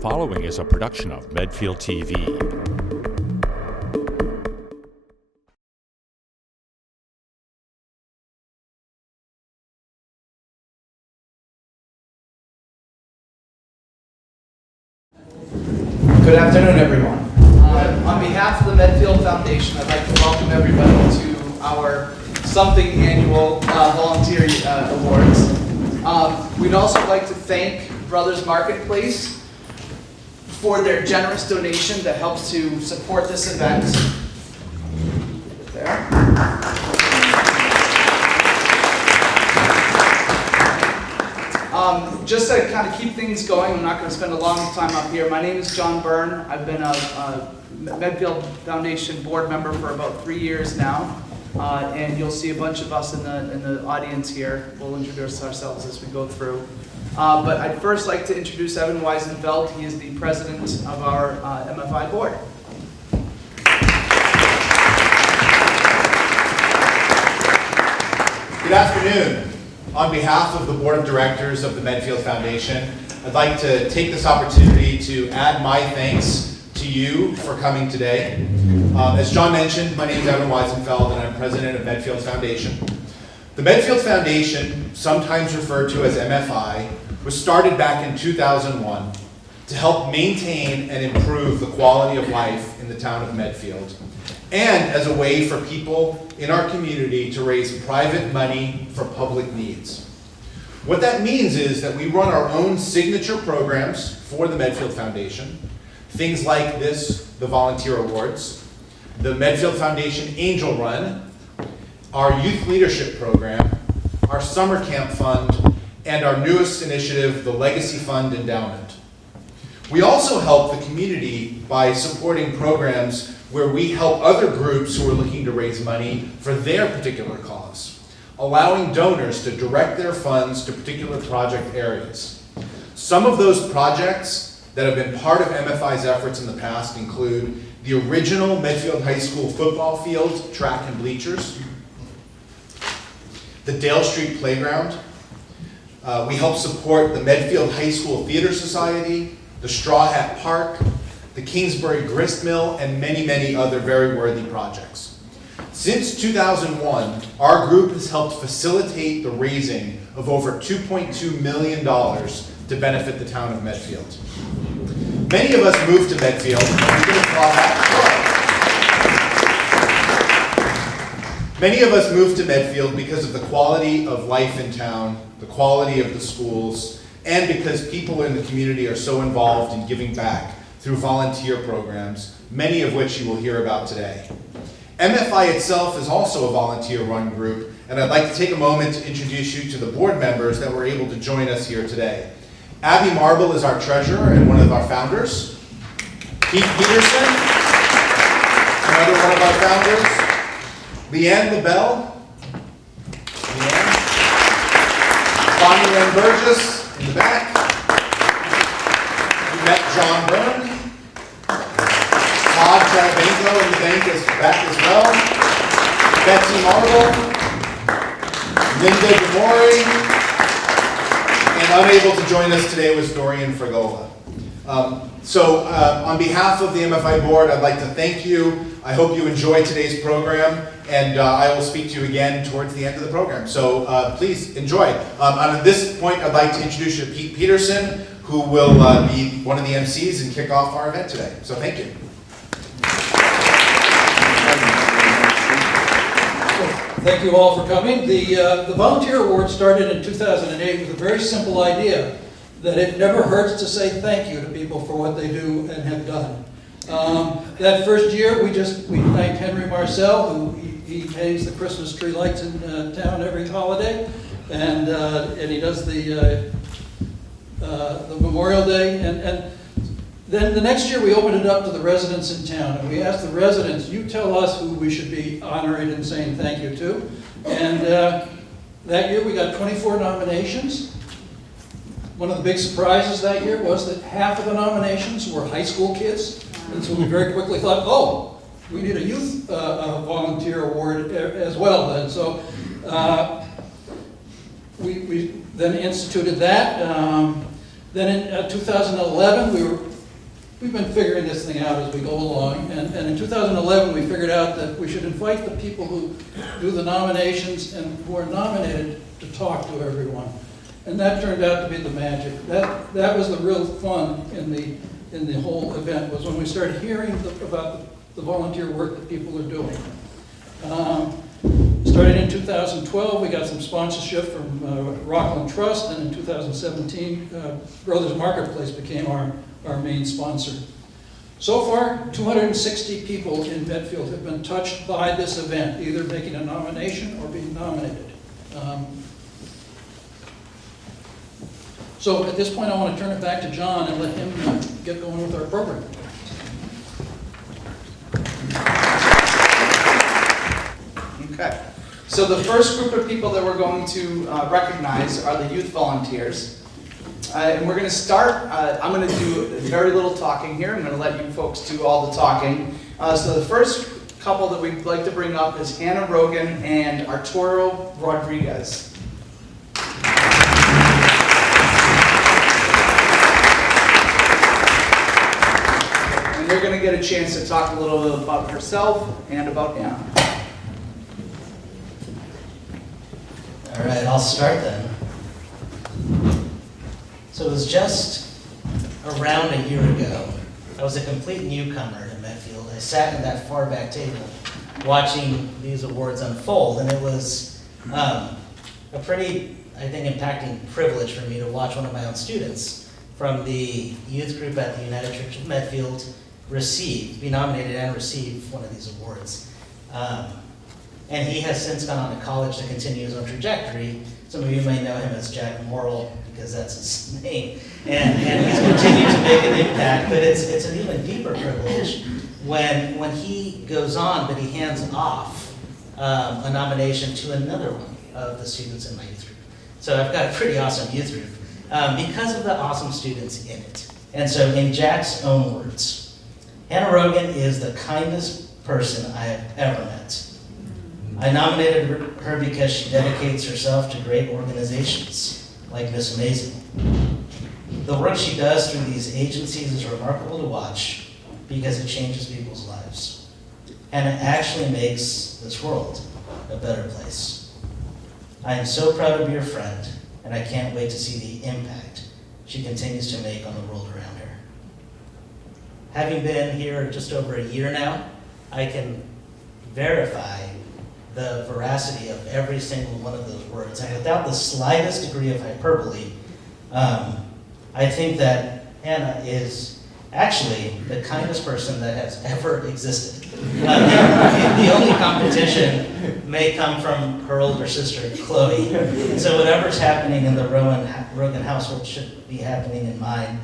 following is a production of Medfield TV. Good afternoon, everyone. On behalf of the Medfield Foundation, I'd like to welcome everybody to our something annual volunteer awards. We'd also like to thank Brothers Marketplace for their generous donation that helps to support this event. There. Just to kind of keep things going, I'm not going to spend a long time up here. My name is John Byrne. I've been a Medfield Foundation board member for about 3 years now. And you'll see a bunch of us in the audience here. We'll introduce ourselves as we go through. But I'd first like to introduce Evan Weisenfeld. He is the president of our MFI board. Good afternoon. On behalf of the board of directors of the Medfield Foundation, I'd like to take this opportunity to add my thanks to you for coming today. As John mentioned, my name is Evan Weisenfeld and I'm president of Medfield Foundation. The Medfield Foundation, sometimes referred to as MFI, was started back in 2001 to help maintain and improve the quality of life in the town of Medfield, and as a way for people in our community to raise private money for public needs. What that means is that we run our own signature programs for the Medfield Foundation, things like this, the Volunteer Awards, the Medfield Foundation Angel Run, our Youth Leadership Program, our Summer Camp Fund, and our newest initiative, the Legacy Fund Endowment. We also help the community by supporting programs where we help other groups who are looking to raise money for their particular cause, allowing donors to direct their funds to particular project areas. Some of those projects that have been part of MFI's efforts in the past include the original Medfield High School football field, track and bleachers, the Dale Street Playground. We help support the Medfield High School Theater Society, the Straw Hat Park, the Kingsbury Grist Mill, and many, many other very worthy projects. Since 2001, our group has helped facilitate the raising of over $2.2 million to benefit the town of Medfield. Many of us moved to Medfield. Many of us moved to Medfield because of the quality of life in town, the quality of the schools, and because people in the community are so involved in giving back through volunteer programs, many of which you will hear about today. MFI itself is also a volunteer-run group, and I'd like to take a moment to introduce you to the board members that were able to join us here today. Abby Marble is our treasurer and one of our founders. Pete Peterson, another one of our founders. Leanne LaBelle. Leanne. Bonnie Ann Burgess in the back. We met John Byrne. Todd Travanco in the back as well. Betsy Marble. Linda DeMori. And unable to join us today was Dorian Frigola. On behalf of the MFI board, I'd like to thank you. I hope you enjoyed today's program, and I will speak to you again towards the end of the program. So please enjoy. At this point, I'd like to introduce you to Pete Peterson, who will be one of the MCs and kick off our event today. So thank you. Thank you all for coming. The Volunteer Award started in 2008 with a very simple idea, that it never hurts to say thank you to people for what they do and have done. That first year, we thanked Henry Marcel, who he hangs the Christmas tree lights in town every holiday, and he does the Memorial Day, and then the next year we opened it up to the residents in town, and we asked the residents, you tell us who we should be honoring and saying thank you to. And that year we got 24 nominations. One of the big surprises that year was that half of the nominations were high school kids. And so we very quickly thought, oh, we need a youth volunteer award as well then. So we then instituted that. Then in 2011, we were we've been figuring this thing out as we go along, and in 2011, we figured out that we should invite the people who do the nominations and who are nominated to talk to everyone. And that turned out to be the magic. That was the real fun in the whole event, was when we started hearing about the volunteer work that people are doing. Started in 2012, we got some sponsorship from Rockland Trust, and in 2017, Brothers Marketplace became our main sponsor. So far, 260 people in Medfield have been touched by this event, either making a nomination or being nominated. So at this point, I want to turn it back to John and let him get going with our program. Okay. So the first group of people that we're going to recognize are the youth volunteers. And we're going to start, I'm going to do very little talking here. I'm going to let you folks do all the talking. So the first couple that we'd like to bring up is Hanna Rogan and Arturo Rodriguez. And they're going to get a chance to talk a little bit about herself and about Hanna. All right, I'll start then. So it was just around a year ago. I was a complete newcomer to Medfield. I sat in that far back table watching these awards unfold, and it was a pretty, I think, impacting privilege for me to watch one of my own students from the youth group at the United Church of Medfield be nominated and receive one of these awards. And he has since gone on to college to continue his own trajectory. Some of you may know him as Jack Morrill, because that's his name. And he's continued to make an impact, but it's an even deeper privilege when he goes on, but he hands off a nomination to another one of the students in my youth group. So I've got a pretty awesome youth group because of the awesome students in it. And so in Jack's own words, Hanna Rogan is the kindest person I have ever met. I nominated her because she dedicates herself to great organizations like Miss Amazing. The work she does through these agencies is remarkable to watch because it changes people's lives. And it actually makes this world a better place. I am so proud to be her friend, and I can't wait to see the impact she continues to make on the world around her. Having been here just over a year now, I can verify the veracity of every single one of those words. And without the slightest degree of hyperbole, I think that Hanna is actually the kindest person that has ever existed. The only competition may come from her older sister, Chloe. And so whatever's happening in the Rogan household should be happening in mine.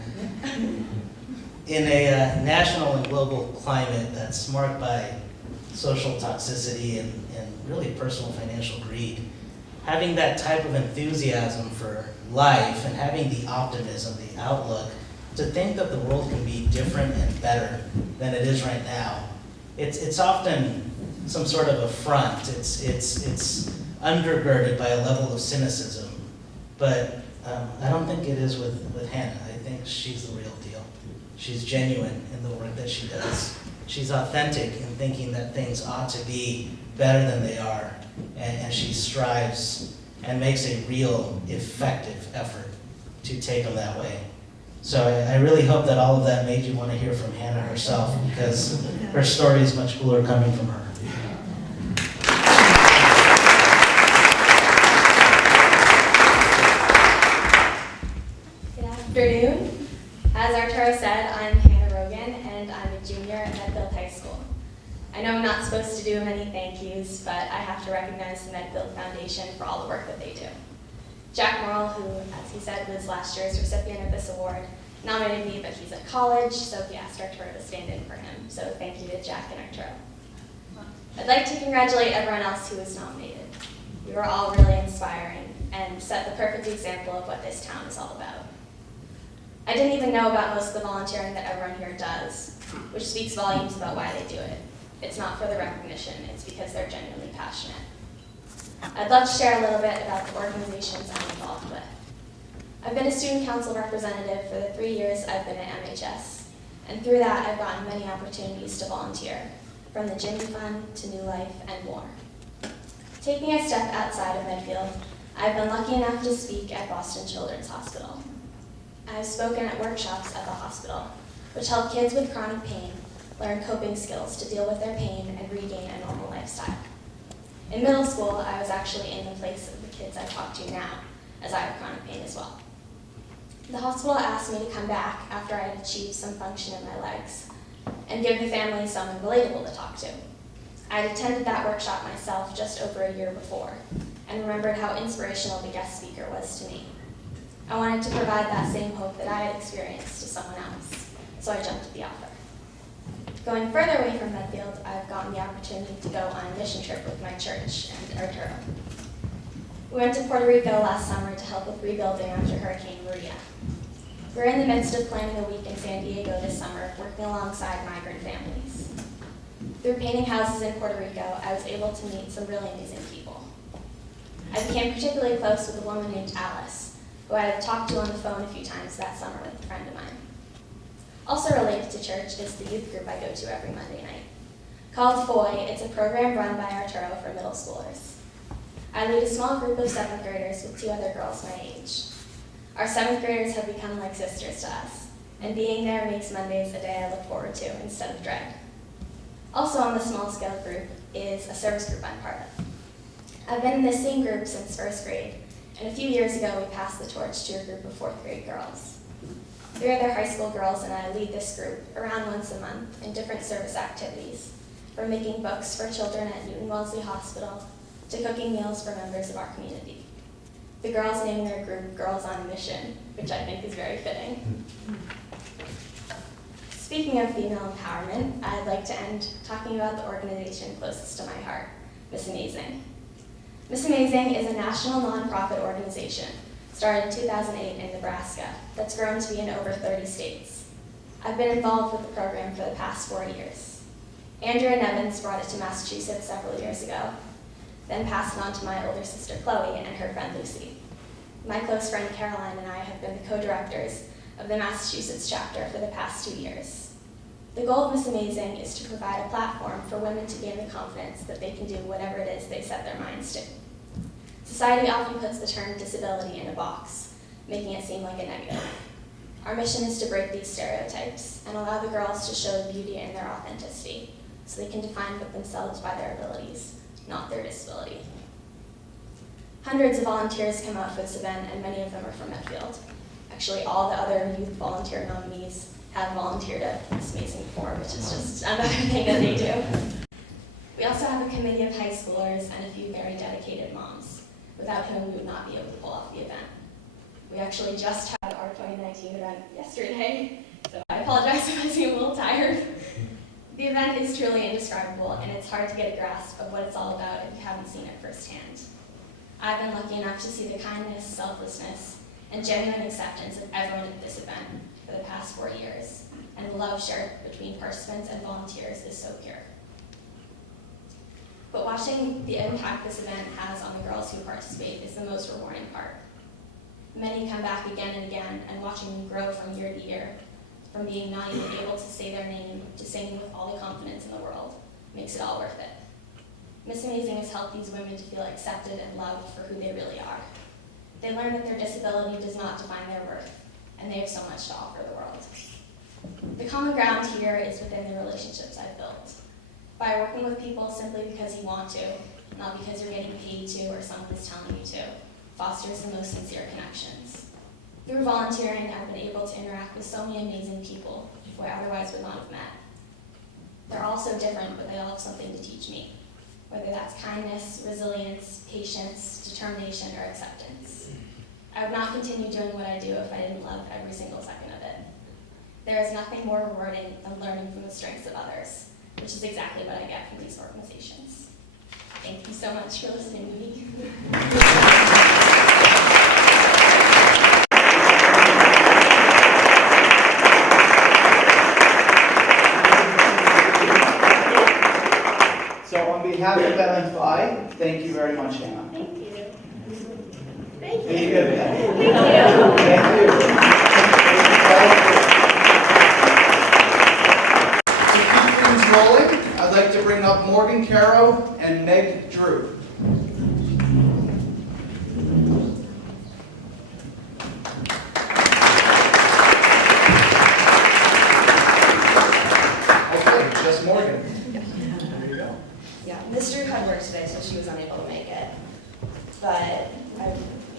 In a national and global climate that's marked by social toxicity and really personal financial greed, having that type of enthusiasm for life and having the optimism, the outlook, to think that the world can be different and better than it is right now, it's often some sort of a front. It's undergirded by a level of cynicism, but I don't think it is with Hanna. I think she's the real deal. She's genuine in the work that she does. She's authentic in thinking that things ought to be better than they are, and she strives and makes a real effective effort to take them that way. So I really hope that all of that made you want to hear from Hanna herself, because her story is much cooler coming from her. Good afternoon. As Arturo said, I'm Hanna Rogan, and I'm a junior at Medfield High School. I know I'm not supposed to do many thank yous, but I have to recognize the Medfield Foundation for all the work that they do. Jack Morrill, who, as he said, was last year's recipient of this award, nominated me, but he's at college, so he asked Arturo to stand in for him. So thank you to Jack and Arturo. I'd like to congratulate everyone else who was nominated. You were all really inspiring and set the perfect example of what this town is all about. I didn't even know about most of the volunteering that everyone here does, which speaks volumes about why they do it. It's not for the recognition, it's because they're genuinely passionate. I'd love to share a little bit about the organizations I'm involved with. I've been a student council representative for the 3 years I've been at MHS, And through that, I've gotten many opportunities to volunteer, from the Jimmy Fund to New Life and more. Taking a step outside of Medfield, I've been lucky enough to speak at Boston Children's Hospital. I've spoken at workshops at the hospital, which help kids with chronic pain learn coping skills to deal with their pain and regain a normal lifestyle. In middle school, I was actually in the place of the kids I talk to now, as I have chronic pain as well. The hospital asked me to come back after I had achieved some function in my legs and give the family someone relatable to talk to. I had attended that workshop myself just over a year before and remembered how inspirational the guest speaker was to me. I wanted to provide that same hope that I had experienced to someone else, so I jumped at the offer. Going further away from Medfield, I've gotten the opportunity to go on a mission trip with my church and Arturo. We went to Puerto Rico last summer to help with rebuilding after Hurricane Maria. We're in the midst of planning a week in San Diego this summer, working alongside migrant families. Through painting houses in Puerto Rico, I was able to meet some really amazing people. I became particularly close with a woman named Alice, who I had talked to on the phone a few times that summer with a friend of mine. Also related to church is the youth group I go to every Monday night. Called Hoye, it's a program run by Arturo for middle schoolers. I lead a small group of 7th graders with 2 other girls my age. Our 7th graders have become like sisters to us, and being there makes Mondays a day I look forward to instead of dread. Also on the small scale group is a service group I'm part of. I've been in this same group since 1st grade, and a few years ago we passed the torch to a group of 4th grade girls. 3 other high school girls and I lead this group around once a month in different service activities, from making books for children at Newton Wellesley Hospital to cooking meals for members of our community. The girls name their group Girls on a Mission, which I think is very fitting. Speaking of female empowerment, I'd like to end talking about the organization closest to my heart, Miss Amazing. Miss Amazing is a national nonprofit organization started in 2008 in Nebraska that's grown to be in over 30 states. I've been involved with the program for the past 4 years. Andrea Nevins brought it to Massachusetts several years ago, then passed it on to my older sister Chloe and her friend Lucy. My close friend Caroline and I have been the co-directors of the Massachusetts chapter for the past 2 years. The goal of Miss Amazing is to provide a platform for women to gain the confidence that they can do whatever it is they set their minds to. Society often puts the term disability in a box, making it seem like a negative. Our mission is to break these stereotypes and allow the girls to show the beauty in their authenticity so they can define themselves by their abilities, not their disability. Hundreds of volunteers come out for this event, and many of them are from Medfield. Actually, all the other youth volunteer nominees have volunteered at Miss Amazing before, which is just another thing that they do. We also have a committee of high schoolers and a few very dedicated moms, without whom we would not be able to pull off the event. We actually just had our 2019 event yesterday, so I apologize if I seem a little tired. The event is truly indescribable, and it's hard to get a grasp of what it's all about if you haven't seen it firsthand. I've been lucky enough to see the kindness, selflessness, and genuine acceptance of everyone at this event for the past 4 years, and the love shared between participants and volunteers is so pure. But watching the impact this event has on the girls who participate is the most rewarding part. Many come back again and again, and watching them grow from year to year, from being not even able to say their name to singing with all the confidence in the world, makes it all worth it. Miss Amazing has helped these women to feel accepted and loved for who they really are. They learn that their disability does not define their worth, and they have so much to offer the world. The common ground here is within the relationships I've built. By working with people simply because you want to, not because you're getting paid to or someone is telling you to, fosters the most sincere connections. Through volunteering, I've been able to interact with so many amazing people who I otherwise would not have met. They're all so different, but they all have something to teach me, whether that's kindness, resilience, patience, determination, or acceptance. I would not continue doing what I do if I didn't love every single second of it. There is nothing more rewarding than learning from the strengths of others, which is exactly what I get from these organizations. Thank you so much for listening to me. So on behalf of MFi, thank you very much, Hanna. Thank you. Thank you. Thank you.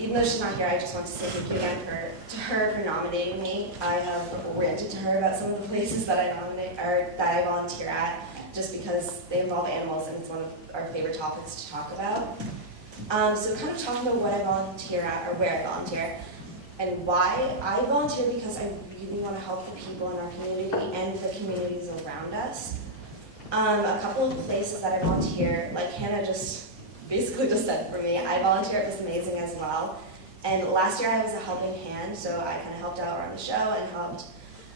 even though she's not here, I just want to say thank you again to her for nominating me. I have ranted to her about some of the places that I nominate or that I volunteer at, just because they involve animals and it's one of our favorite topics to talk about. So kind of talking about what I volunteer at, or where I volunteer, and why. I volunteer because I really want to help the people in our community and the communities around us. A couple of places that I volunteer, like Hanna basically just said for me, I volunteer at Miss Amazing as well. And last year I was a helping hand, so I kind of helped out around the show and helped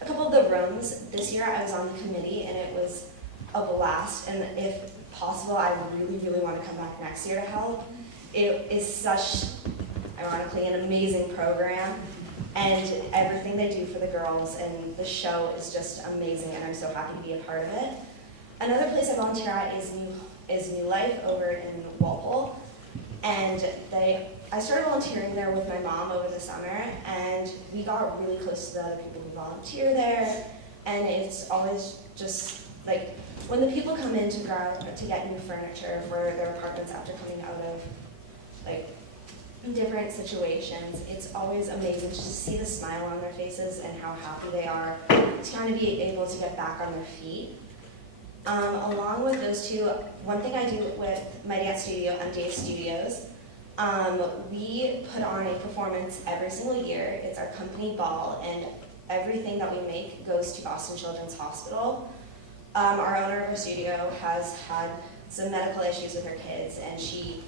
a couple of the rooms. This year I was on the committee and it was a blast, and if possible I really, really want to come back next year to help. It is such, ironically, an amazing program, and everything they do for the girls and the show is just amazing, and I'm so happy to be a part of it. Another place I volunteer at is New Life over in Walpole, and I started volunteering there with my mom over the summer, and we got really close to the other people who volunteer there, and it's always just like when the people come in to get new furniture for their apartments after coming out of like different situations, it's always amazing just to see the smile on their faces and how happy they are to kind of be able to get back on their feet. Along with those two, one thing I do with my dance studio, MDA Studios, we put on a performance every single year. It's our company ball, and everything that we make goes to Boston Children's Hospital. Our owner of our studio has had some medical issues with her kids, and she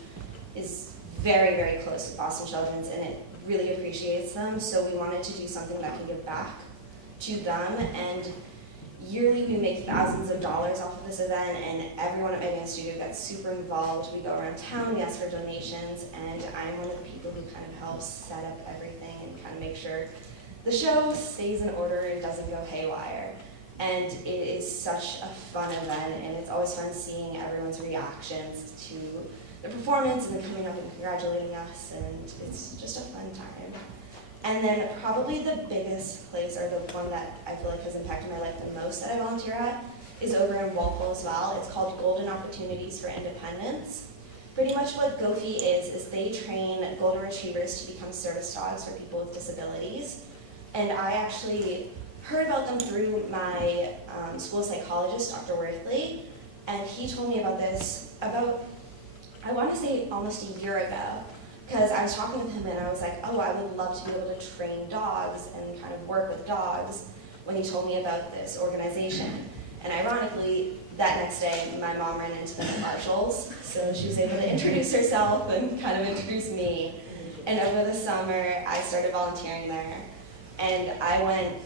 is very, very close with Boston Children's, and it really appreciates them. So we wanted to do something that can give back to them, and yearly we make thousands of dollars off of this event, and everyone at my dance studio gets super involved. We go around town, we ask for donations, and I'm one of the people who kind of helps set up everything and kind of make sure the show stays in order and doesn't go haywire. And it is such a fun event, and it's always fun seeing everyone's reactions to the performance and then coming up and congratulating us, and it's just a fun time. And then probably the biggest place, or the one that I feel like has impacted my life the most that I volunteer at, is over in Walpole as well. It's called Golden Opportunities for Independence. Pretty much what GOFI is they train golden retrievers to become service dogs for people with disabilities. And I actually heard about them through my school psychologist, Dr. Worthley, and he told me about this about, I want to say almost a year ago, because I was talking with him and I was like, oh, I would love to be able to train dogs and kind of work with dogs, when he told me about this organization. And ironically, that next day, my mom ran into them at Marshall's, so she was able to introduce herself and kind of introduce me. And over the summer, I started volunteering there, and I went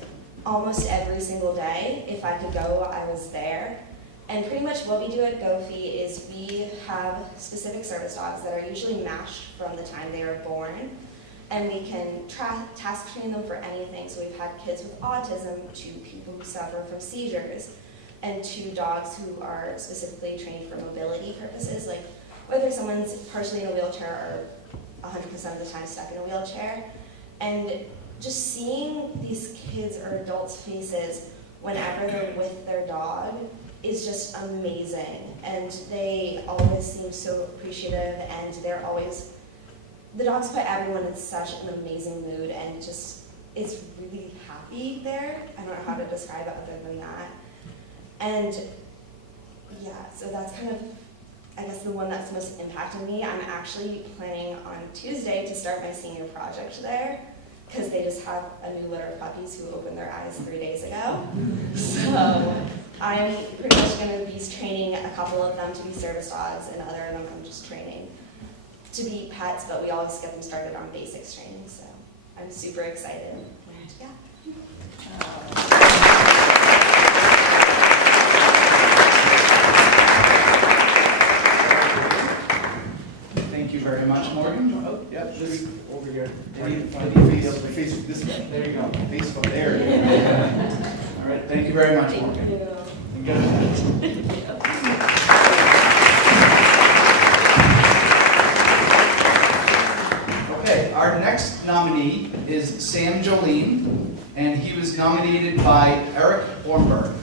almost every single day. If I could go, I was there. And pretty much what we do at GOFI is we have specific service dogs that are usually matched from the time they are born, and we can task train them for anything. So we've had kids with autism to people who suffer from seizures, and to dogs who are specifically trained for mobility purposes, like whether someone's partially in a wheelchair or 100% of the time stuck in a wheelchair. And just seeing these kids or adults' faces whenever they're with their dog is just amazing, and they always seem so appreciative, and they're always, the dogs put everyone in such an amazing mood, and just, it's really happy there. I don't know how to describe it other than that. And yeah, so that's kind of, I guess, the one that's most impacted me. I'm actually planning on Tuesday to start my senior project there, because they just have a new litter of puppies who opened their eyes 3 days ago. So I'm pretty much going to be training a couple of them to be service dogs, and other of them I'm just training to be pets, but we always get them started on basics training, so I'm super excited. And yeah. Thank you very much, Morgan. Oh, yeah, this over here. Face this way. There you go. Face from there. You go. All right, thank you very much, Morgan. Thank you. Okay, our next nominee is Sam Joline, and he was nominated by Eric Ornberg.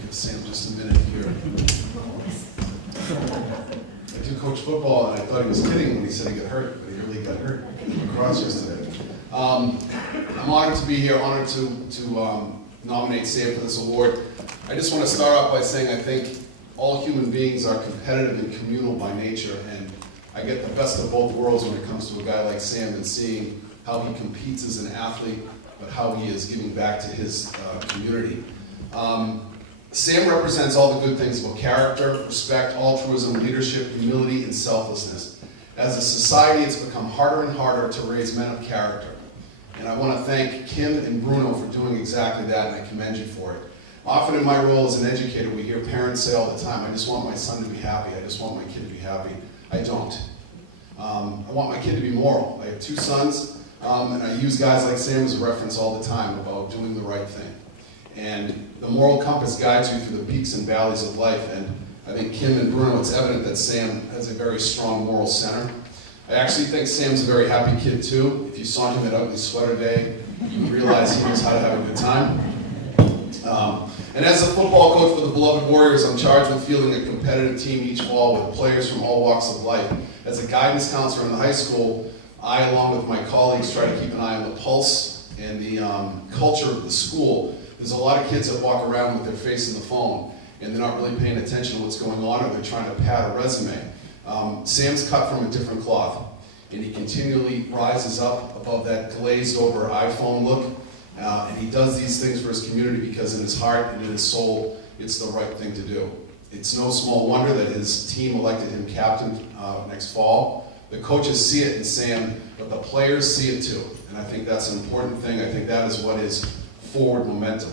Give Sam just a minute here. I do coach football, and I thought he was kidding when he said he got hurt, but he really got hurt across yesterday. I'm honored to be here, honored to nominate Sam for this award. I just want to start off by saying I think all human beings are competitive and communal by nature, and I get the best of both worlds when it comes to a guy like Sam and seeing how he competes as an athlete, but how he is giving back to his community. Sam represents all the good things about character, respect, altruism, leadership, humility, and selflessness. As a society, it's become harder and harder to raise men of character. And I want to thank Kim and Bruno for doing exactly that, and I commend you for it. Often in my role as an educator, we hear parents say all the time, I just want my son to be happy, I just want my kid to be happy. I don't. I want my kid to be moral. I have 2 sons, and I use guys like Sam as a reference all the time about doing the right thing. And the moral compass guides you through the peaks and valleys of life, and I think Kim and Bruno, it's evident that Sam has a very strong moral center. I actually think Sam's a very happy kid too. If you saw him at Ugly Sweater Day, you realize he knows how to have a good time. And as a football coach for the beloved Warriors, I'm charged with fielding a competitive team each fall with players from all walks of life. As a guidance counselor in the high school, I, along with my colleagues, try to keep an eye on the pulse and the culture of the school. There's a lot of kids that walk around with their face in the phone, and they're not really paying attention to what's going on, or they're trying to pad a resume. Sam's cut from a different cloth, and he continually rises up above that glazed over iPhone look, and he does these things for his community because in his heart and in his soul, it's the right thing to do. It's no small wonder that his team elected him captain next fall. The coaches see it in Sam, but the players see it too, and I think that's an important thing. I think that is what is forward momentum.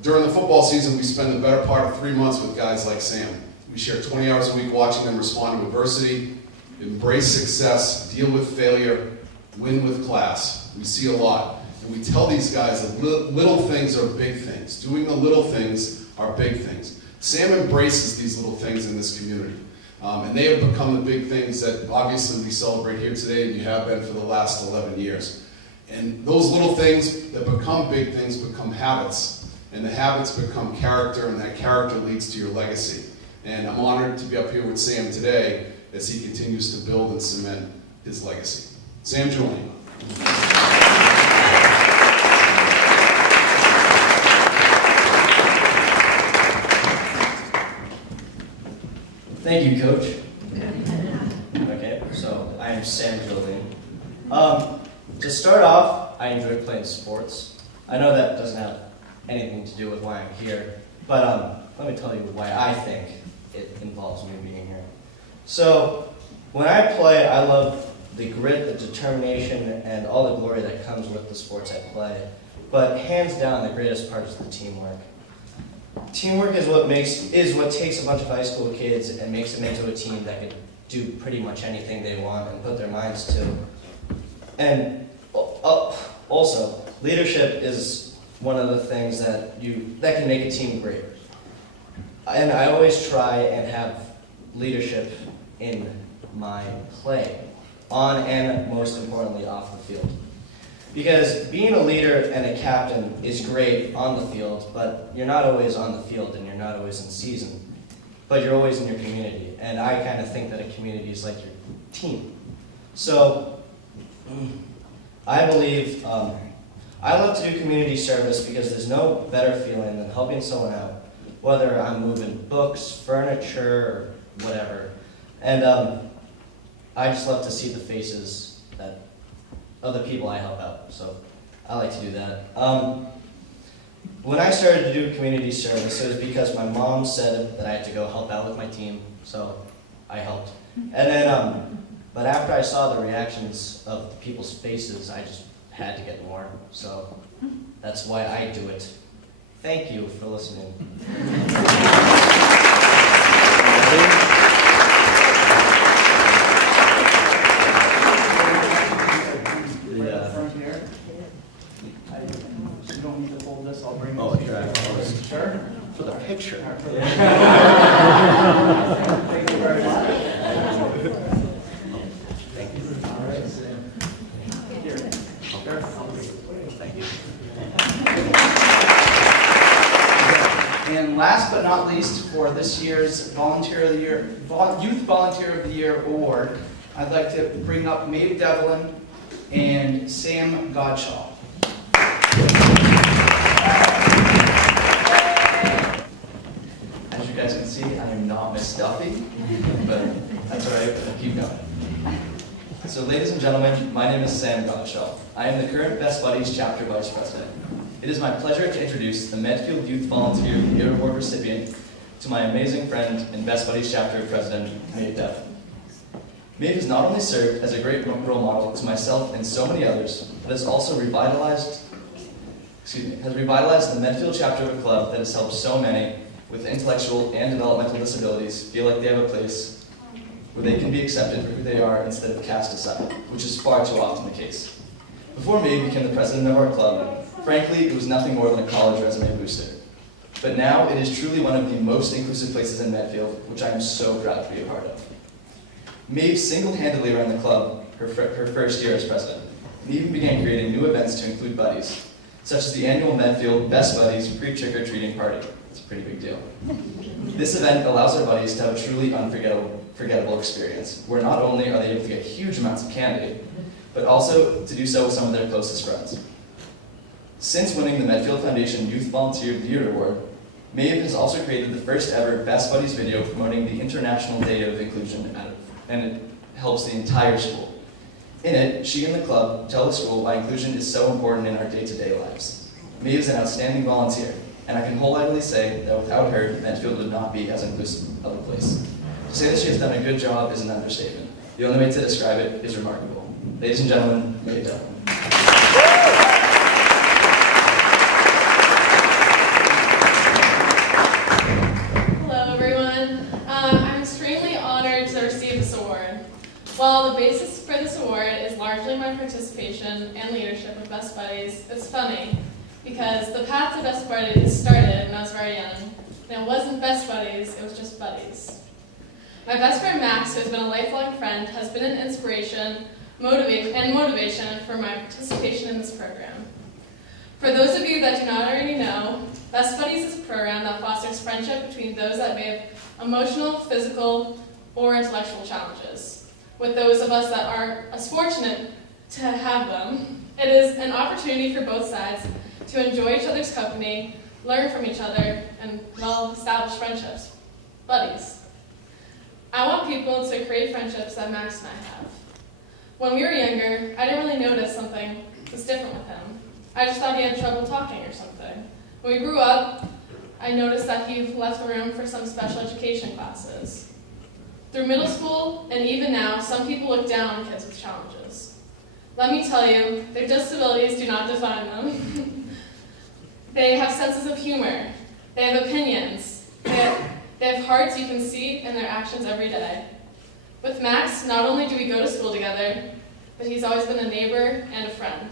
During the football season, we spend the better part of 3 months with guys like Sam. We share 20 hours a week watching them respond to adversity, embrace success, deal with failure, win with class. We see a lot. And we tell these guys that little things are big things. Doing the little things are big things. Sam embraces these little things in this community. And they have become the big things that obviously we celebrate here today, and you have been for the last 11 years. And those little things that become big things become habits. And the habits become character, and that character leads to your legacy. And I'm honored to be up here with Sam today as he continues to build and cement his legacy. Sam, Joline. Thank you, Coach. Okay, so I am Sam Joline. To start off, I enjoy playing sports. I know that doesn't have anything to do with why I'm here, but let me tell you why I think it involves me being here. So, when I play, I love the grit, the determination, and all the glory that comes with the sports I play. But hands down, the greatest part is the teamwork. Teamwork is what takes a bunch of high school kids and makes them into a team that can do pretty much anything they want and put their minds to. And also, leadership is one of the things that can make a team great. And I always try and have leadership in my play, on and most importantly off the field. Because being a leader and a captain is great on the field, but you're not always on the field and you're not always in season. But you're always in your community. And I kind of think that a community is like your team. So, I believe, I love to do community service because there's no better feeling than helping someone out, whether I'm moving books, furniture, or whatever. And I just love to see the faces of the people I help out, so I like to do that. When I started to do community service, it was because my mom said that I had to go help out with my team, so I helped. And then, but after I saw the reactions of the people's faces, I just had to get more, so that's why I do it. Thank you for listening. You don't need to hold this, I'll bring it. Oh, sure. For the picture. Thank you very much. Thank you. All right. Here. Sure. Thank you. And last but not least, for this Youth Volunteer of the Year award, I'd like to bring up Maeve Devlin and Sam Godshaw. As you guys can see, I am not Miss Duffy, but that's all right, I'll keep going. So ladies and gentlemen, my name is Sam Godshaw. I am the current Best Buddies Chapter Vice President. It is my pleasure to introduce the Medfield Youth Volunteer of the Year Award recipient to my amazing friend and Best Buddies Chapter President, Maeve Devlin. Maeve has not only served as a great role model to myself and so many others, but has also revitalized the Medfield chapter of a club that has helped so many with intellectual and developmental disabilities feel like they have a place where they can be accepted for who they are instead of cast aside, which is far too often the case. Before Maeve became the president of our club, frankly, it was nothing more than a college resume booster. But now it is truly one of the most inclusive places in Medfield, which I am so proud to be a part of. Maeve single-handedly ran the club her first year as president, and even began creating new events to include buddies, such as the annual Medfield Best Buddies pre-trick-or-treating party. It's a pretty big deal. This event allows our buddies to have a truly unforgettable experience, where not only are they able to get huge amounts of candy, but also to do so with some of their closest friends. Since winning the Medfield Foundation Youth Volunteer of the Year Award, Maeve has also created the first ever Best Buddies video promoting the International Day of Inclusion, and it helps the entire school. In it, she and the club tell the school why inclusion is so important in our day-to-day lives. Maeve is an outstanding volunteer, and I can wholeheartedly say that without her, Medfield would not be as inclusive of a place. To say that she has done a good job is an understatement. The only way to describe it is remarkable. Ladies and gentlemen, Maeve Devlin. Hello, everyone. I'm extremely honored to receive this award. While the basis for this award is largely my participation and leadership of Best Buddies, it's funny because the path to Best Buddies started when I was very young, and it wasn't Best Buddies, it was just buddies. My best friend Max, who has been a lifelong friend, has been an inspiration and motivation for my participation in this program. For those of you that do not already know, Best Buddies is a program that fosters friendship between those that may have emotional, physical, or intellectual challenges. With those of us that are as fortunate to have them, it is an opportunity for both sides to enjoy each other's company, learn from each other, and well-established friendships. Buddies. I want people to create friendships that Max and I have. When we were younger, I didn't really notice something was different with him. I just thought he had trouble talking or something. When we grew up, I noticed that he left the room for some special education classes. Through middle school, and even now, some people look down on kids with challenges. Let me tell you, their disabilities do not define them. They have senses of humor. They have opinions. They have hearts you can see in their actions every day. With Max, not only do we go to school together, but he's always been a neighbor and a friend.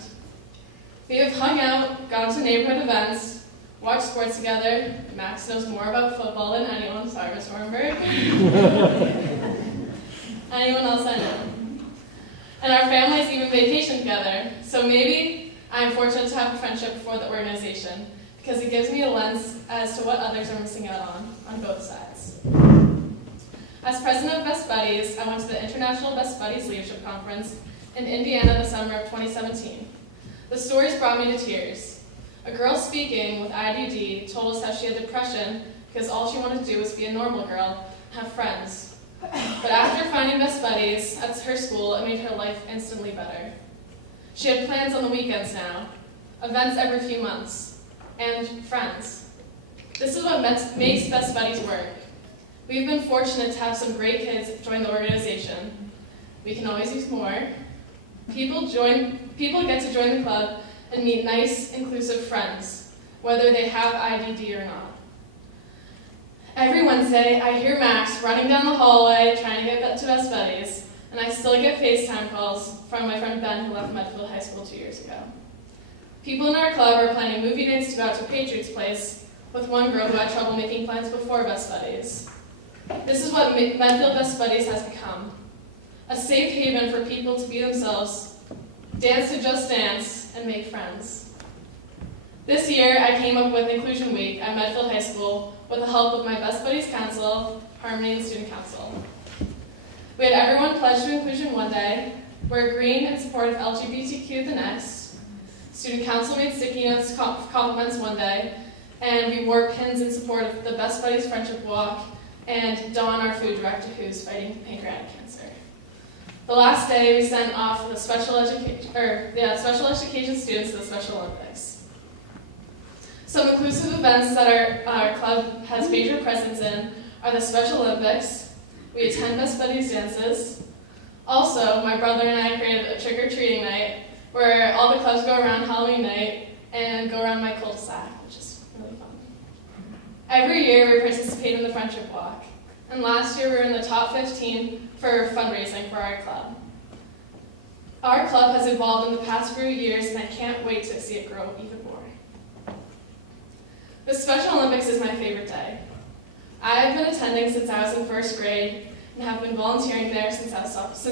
We have hung out, gone to neighborhood events, watched sports together. Max knows more about football than anyone. Sorry, Miss Ornberg. Anyone else I know. And our families even vacation together. So maybe I'm fortunate to have a friendship for the organization because it gives me a lens as to what others are missing out on both sides. As president of Best Buddies, I went to the International Best Buddies Leadership Conference in Indiana in the summer of 2017. The stories brought me to tears. A girl speaking with IDD told us how she had depression because all she wanted to do was be a normal girl and have friends. But after finding Best Buddies at her school, it made her life instantly better. She had plans on the weekends now, events every few months, and friends. This is what makes Best Buddies work. We've been fortunate to have some great kids join the organization. We can always use more. People get to join the club and meet nice, inclusive friends, whether they have IDD or not. Every Wednesday, I hear Max running down the hallway trying to get to Best Buddies, and I still get FaceTime calls from my friend Ben who left Medfield High School 2 years ago. People in our club are planning movie dates to go out to Patriots Place with one girl who had trouble making plans before Best Buddies. This is what Medfield Best Buddies has become. A safe haven for people to be themselves, dance to Just Dance, and make friends. This year, I came up with Inclusion Week at Medfield High School with the help of my Best Buddies Council harmony, and student council. We had everyone pledge to inclusion one day, wear green in support of LGBTQ the next, student council made sticky notes compliments one day, and we wore pins in support of the Best Buddies Friendship Walk and Dawn, our food director, who's fighting pancreatic cancer. The last day, we sent off the special education students to the Special Olympics. Some inclusive events that our club has major presence in are the Special Olympics. We attend Best Buddies dances. Also, my brother and I created a trick-or-treating night where all the clubs go around Halloween night and go around my cul-de-sac, which is really fun. Every year, we participate in the Friendship Walk. And last year, we were in the top 15 for fundraising for our club. Our club has evolved in the past few years, and I can't wait to see it grow even more. The Special Olympics is my favorite day. I have been attending since I was in first grade and have been volunteering there since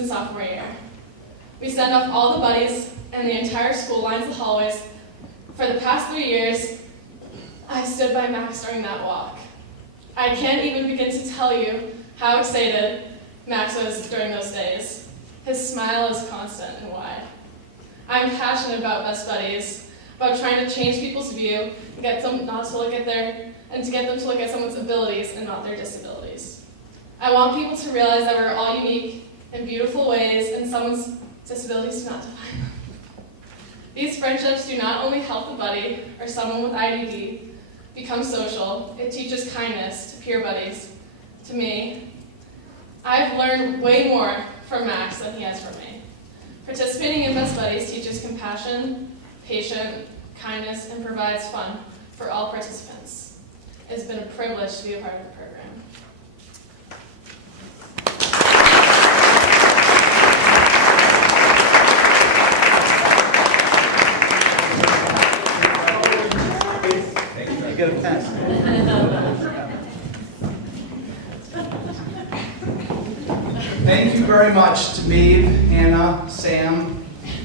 sophomore year. We send off all the buddies, and the entire school lines the hallways. For the past 3 years, I've stood by Max during that walk. I can't even begin to tell you how excited Max was during those days. His smile is constant and wide. I'm passionate about Best Buddies, about trying to change people's view and get them not to look at to get them to look at someone's abilities and not their disabilities. I want people to realize that we're all unique in beautiful ways, and someone's disabilities do not define them. These friendships do not only help the buddy or someone with IDD become social, it teaches kindness to peer buddies, to me. I've learned way more from Max than he has from me. Participating in Best Buddies teaches compassion, patience, kindness, and provides fun for all participants. It's been a privilege to be a part of the program. Get a pen. Thank you very much to Maeve, Hanna, Sam,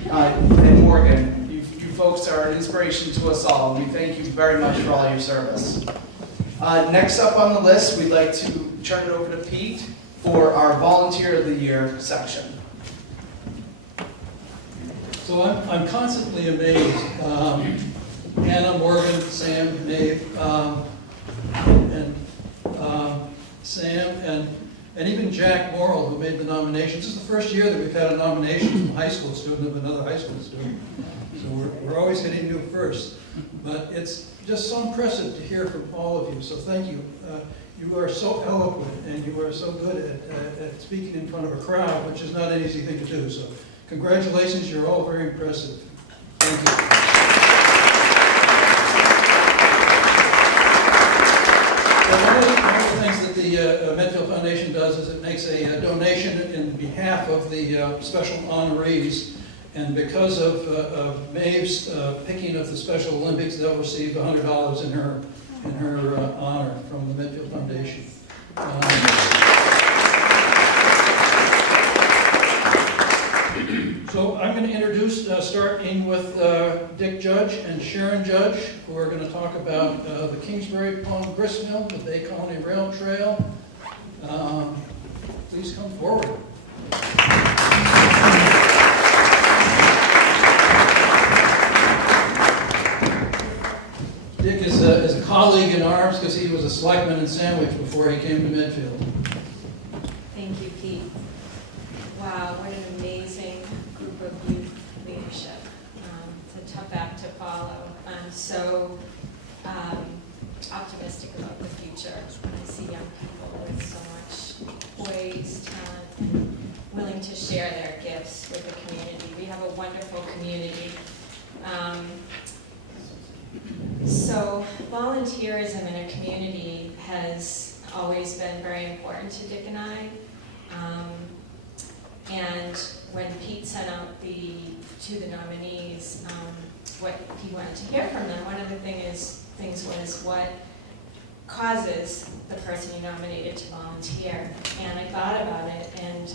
and Morgan. You folks are an inspiration to us all. We thank you very much for all your service. Next up on the list, we'd like to turn it over to Pete for our Volunteer of the Year section. So I'm constantly amazed. Hanna, Morgan, Sam, Maeve, and Sam, and even Jack Morrill, who made the nominations. This is the first year that we've had a nomination from a high school student of another high school student. So we're always hitting new first. But it's just so impressive to hear from all of you, so thank you. You are so eloquent, and you are so good at speaking in front of a crowd, which is not an easy thing to do. So congratulations, you're all very impressive. Thank you. One of the things that the Medfield Foundation does is it makes a donation in behalf of the special honorees, and because of Maeve's picking of the Special Olympics, they'll receive $100 in her honor from the Medfield Foundation. So I'm going to introduce, starting with Dick Judge and Sharon Judge, who are going to talk about the Kingsbury Pond Gristmill, the Bay Colony Rail Trail. Please come forward. Dick is a colleague in arms because he was a selectman in Sandwich before he came to Medfield. Thank you, Pete. Wow, what an amazing group of youth leadership. It's a tough act to follow. I'm so optimistic about the future when I see young people with so much poise, talent, and willing to share their gifts with the community. We have a wonderful community. So volunteerism in a community has always been very important to Dick and I. And when Pete sent out to the nominees what he wanted to hear from them, one of the things was what causes the person you nominated to volunteer. And I thought about it, and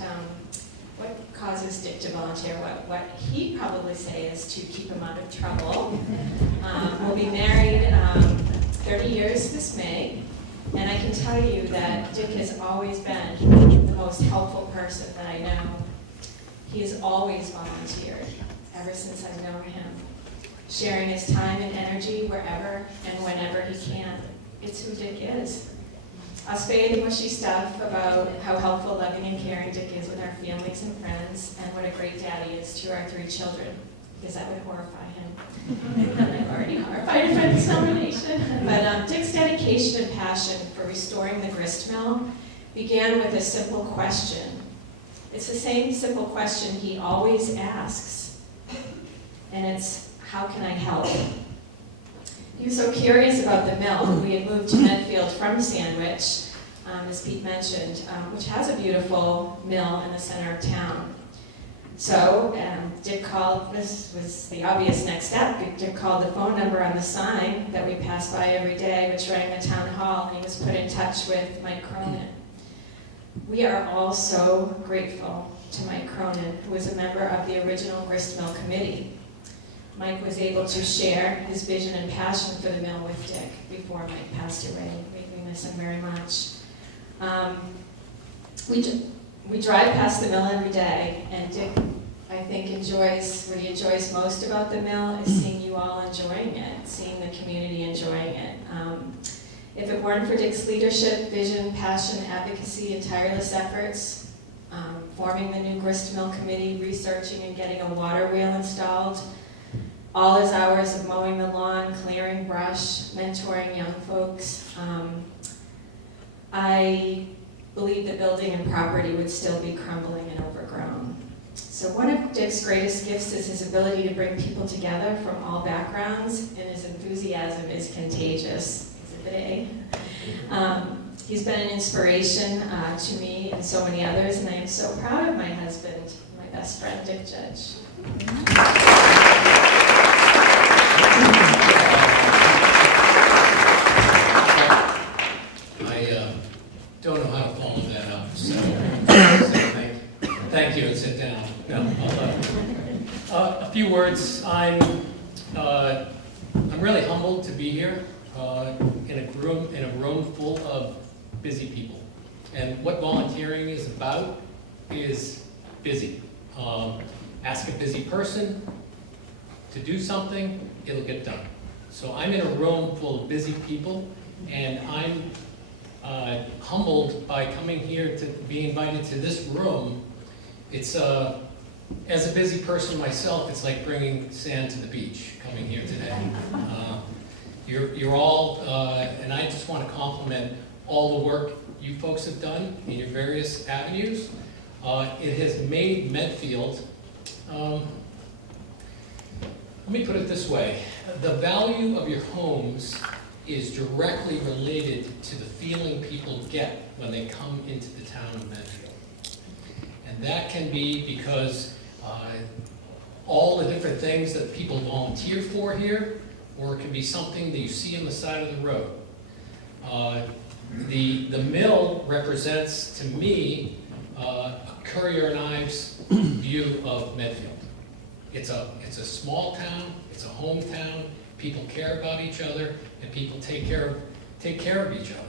what causes Dick to volunteer? What he'd probably say is to keep him out of trouble. We'll be married 30 years this May. And I can tell you that Dick has always been the most helpful person that I know. He has always volunteered, ever since I've known him, sharing his time and energy wherever and whenever he can. It's who Dick is. I'll spare you the mushy stuff about how helpful, loving, and caring Dick is with our families and friends, and what a great dad he is to our 3 children, because that would horrify him. And I'm already horrified by this nomination. But Dick's dedication and passion for restoring the grist mill began with a simple question. It's the same simple question he always asks, and it's, how can I help? He was so curious about the mill. We had moved to Medfield from Sandwich, as Pete mentioned, which has a beautiful mill in the center of town. So Dick called, this was the obvious next step, Dick called the phone number on the sign that we passed by every day, which rang the town hall, and he was put in touch with Mike Cronin. We are all so grateful to Mike Cronin, who was a member of the original grist mill committee. Mike was able to share his vision and passion for the mill with Dick before Mike passed away. We miss him very much. We drive past the mill every day, and Dick, I think, what he enjoys most about the mill is seeing you all enjoying it, seeing the community enjoying it. If it weren't for Dick's leadership, vision, passion, advocacy, and tireless efforts, forming the new grist mill committee, researching and getting a water wheel installed, all his hours of mowing the lawn, clearing brush, mentoring young folks, I believe the building and property would still be crumbling and overgrown. So one of Dick's greatest gifts is his ability to bring people together from all backgrounds, and his enthusiasm is contagious. Exhibit A. He's been an inspiration to me and so many others, and I am so proud of my husband, my best friend, Dick Judge. I don't know how to follow that up, so thank you and sit down. No, a few words. I'm really humbled to be here in a room full of busy people. And what volunteering is about is busy. Ask a busy person to do something, it'll get done. So I'm in a room full of busy people, and I'm humbled by coming here to be invited to this room. It's as a busy person myself, it's like bringing sand to the beach coming here today. You're all, and I just want to compliment all the work you folks have done in your various avenues. It has made Medfield, let me put it this way, the value of your homes is directly related to the feeling people get when they come into the town of Medfield. And that can be because all the different things that people volunteer for here, or it can be something that you see on the side of the road. The mill represents, to me, a Currier and Ives view of Medfield. It's a small town, it's a hometown, people care about each other, and people take care of each other.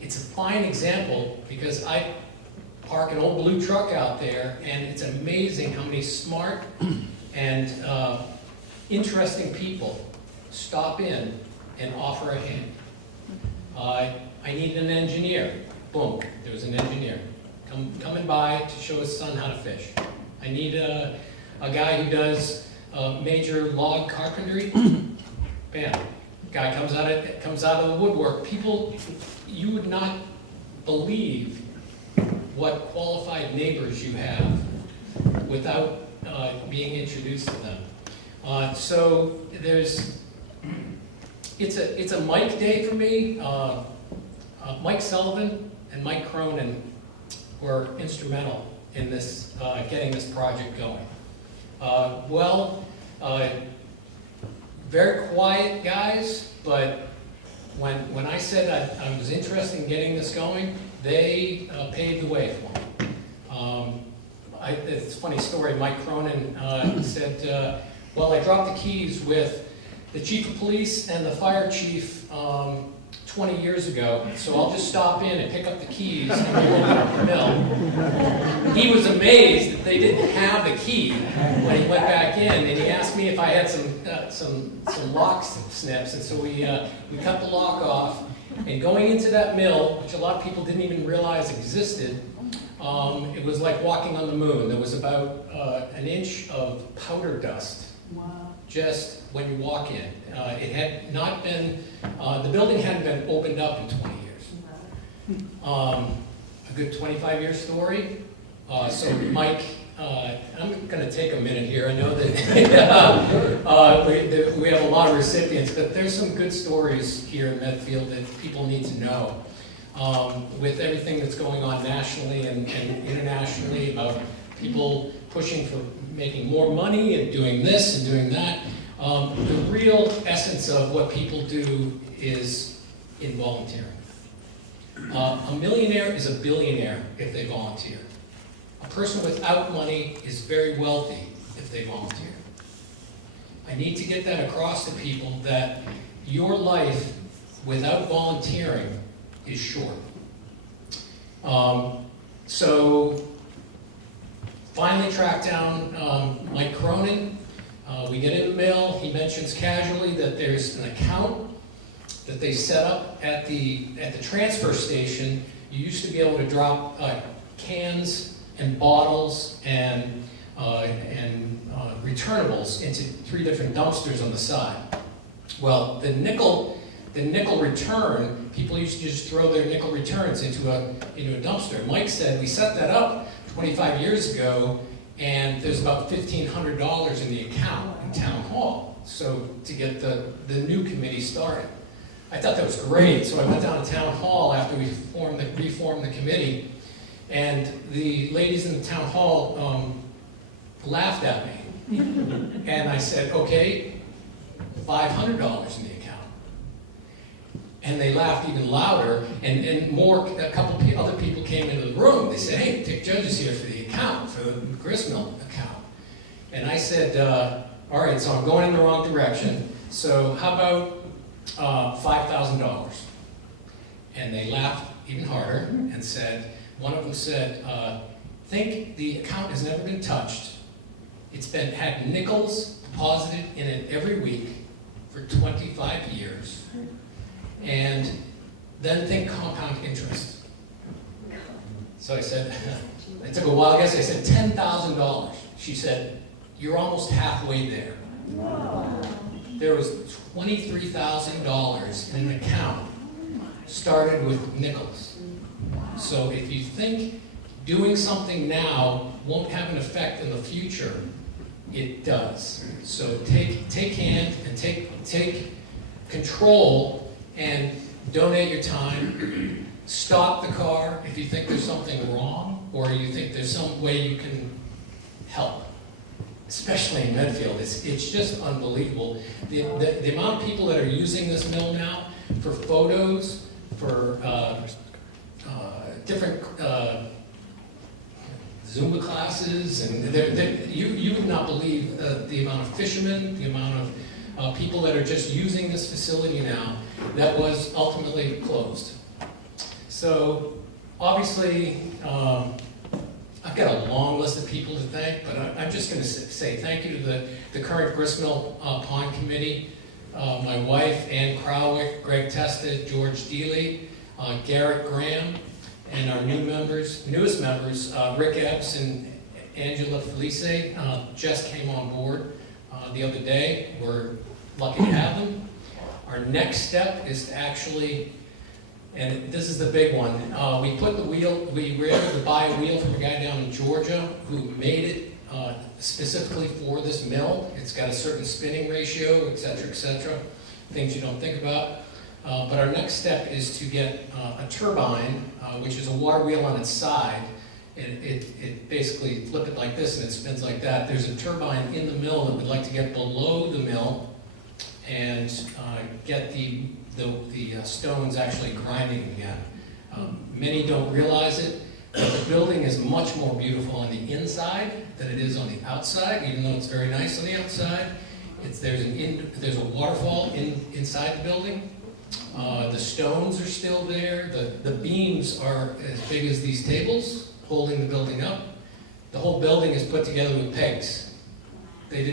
It's a fine example because I park an old blue truck out there, and it's amazing how many smart and interesting people stop in and offer a hand. I need an engineer. Boom, there's an engineer. Coming by to show his son how to fish. I need a guy who does major log carpentry. Bam, guy comes out of the woodwork. People, you would not believe what qualified neighbors you have without being introduced to them. So it's a Mike day for me. Mike Sullivan and Mike Cronin were instrumental in this getting this project going. Very quiet guys, but when I said I was interested in getting this going, they paved the way for me. It's a funny story. Mike Cronin said, well, I dropped the keys with the chief of police and the fire chief 20 years ago, so I'll just stop in and pick up the keys and we'll open up the mill. He was amazed that they didn't have the key when he went back in, and he asked me if I had some lock snips, and so we cut the lock off. And going into that mill, which a lot of people didn't even realize existed, it was like walking on the moon. There was about an inch of powder dust. Wow. Just when you walk in. It had not been, the building hadn't been opened up in 20 years. A good 25-year story. So Mike, I'm going to take a minute here. I know that we have a lot of recipients, but there's some good stories here in Medfield that people need to know. With everything that's going on nationally and internationally about people pushing for making more money and doing this and doing that. The real essence of what people do is in volunteering. A millionaire is a billionaire if they volunteer. A person without money is very wealthy if they volunteer. I need to get that across to people that your life without volunteering is short. So finally tracked down Mike Cronin. We get in the mail. He mentions casually that there's an account that they set up at the transfer station. You used to be able to drop cans and bottles and returnables into 3 different dumpsters on the side. Well, the nickel return, people used to just throw their nickel returns into a dumpster. Mike said we set that up 25 years ago, and there's about $1,500 in the account in Town Hall, so to get the new committee started. I thought that was great, so I went down to Town Hall after we reformed the committee, and the ladies in the Town Hall laughed at me. And I said, okay, $500 in the account. And they laughed even louder, and a couple other people came into the room. They said, hey, Dick Judge is here for the account, for the gristmill account. And I said, all right, so I'm going in the wrong direction, so how about $5,000? And they laughed even harder and said, one of them said, think the account has never been touched. It's had nickels deposited in it every week for 25 years. And then think compound interest. So I said, it took a while, I guess I said $10,000. She said, you're almost halfway there. Wow. There was $23,000 in an account started with nickels. So if you think doing something now won't have an effect in the future, it does. So take hand and take control and donate your time. Stop the car if you think there's something wrong or you think there's some way you can help. Especially in Medfield, it's just unbelievable. The amount of people that are using this mill now for photos, for different Zumba classes, and you would not believe the amount of fishermen, the amount of people that are just using this facility now that was ultimately closed. So obviously, I've got a long list of people to thank, but I'm just going to say thank you to the current Gristmill Pond Committee, my wife, Ann Crowick, Greg Testa, George Dealey, Garrett Graham, and our newest members, Rick Epps and Angela Felice, just came on board the other day. We're lucky to have them. Our next step is to actually, and this is the big one, we were able to buy a wheel from a guy down in Georgia who made it specifically for this mill. It's got a certain spinning ratio, et cetera, things you don't think about. But our next step is to get a turbine, which is a water wheel on its side. It basically flip it like this and it spins like that. There's a turbine in the mill that we'd like to get below the mill and get the stones actually grinding again. Many don't realize it, but the building is much more beautiful on the inside than it is on the outside, even though it's very nice on the outside. There's a waterfall inside the building. The stones are still there. The beams are as big as these tables, holding the building up. The whole building is put together with pegs. They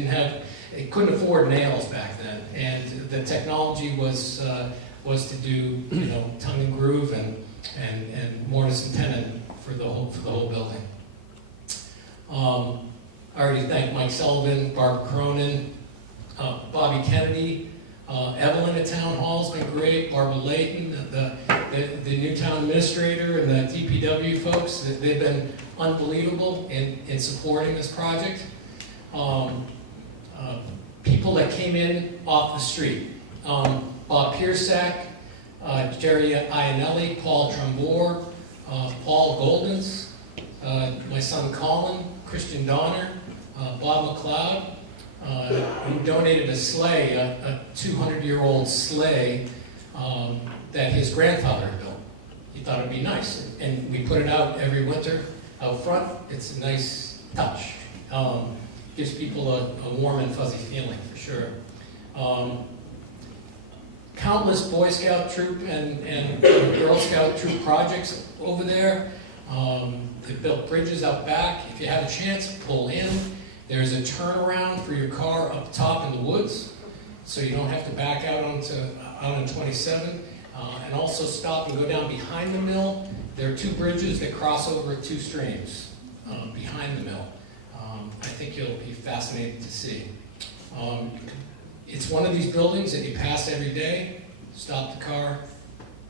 couldn't afford nails back then, and the technology was to do, tongue and groove and mortise and tenon for the whole building. I already thanked Mike Sullivan, Barbara Cronin, Bobby Kennedy, Evelyn at Town Hall's been great, Barbara Layton, the new town administrator, and the DPW folks. They've been unbelievable in supporting this project. People that came in off the street. Bob Piersack, Jerry Iannelli, Paul Trumbore, Paul Goldens, my son Colin, Christian Donner, Bob McLeod, who donated a sleigh, a 200-year-old sleigh that his grandfather built. He thought it'd be nice, and we put it out every winter out front. It's a nice touch. Gives people a warm and fuzzy feeling, for sure. Countless Boy Scout troop and Girl Scout troop projects over there. They built bridges out back. If you have a chance, pull in. There's a turnaround for your car up top in the woods, so you don't have to back out on 27. And also stop and go down behind the mill. There are two bridges that cross over two streams behind the mill. I think you'll be fascinated to see. It's one of these buildings that you pass every day. Stop the car,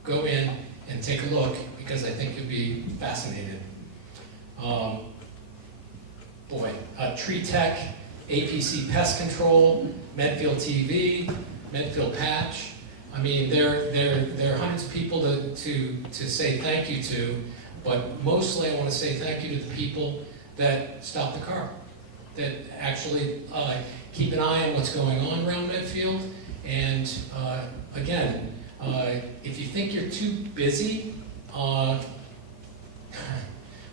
go in, and take a look, because I think you'll be fascinated. Tree Tech, APC Pest Control, Medfield TV, Medfield Patch. I mean, there are hundreds of people to say thank you to, but mostly I want to say thank you to the people that stop the car, that actually keep an eye on what's going on around Medfield. And again, if you think you're too busy,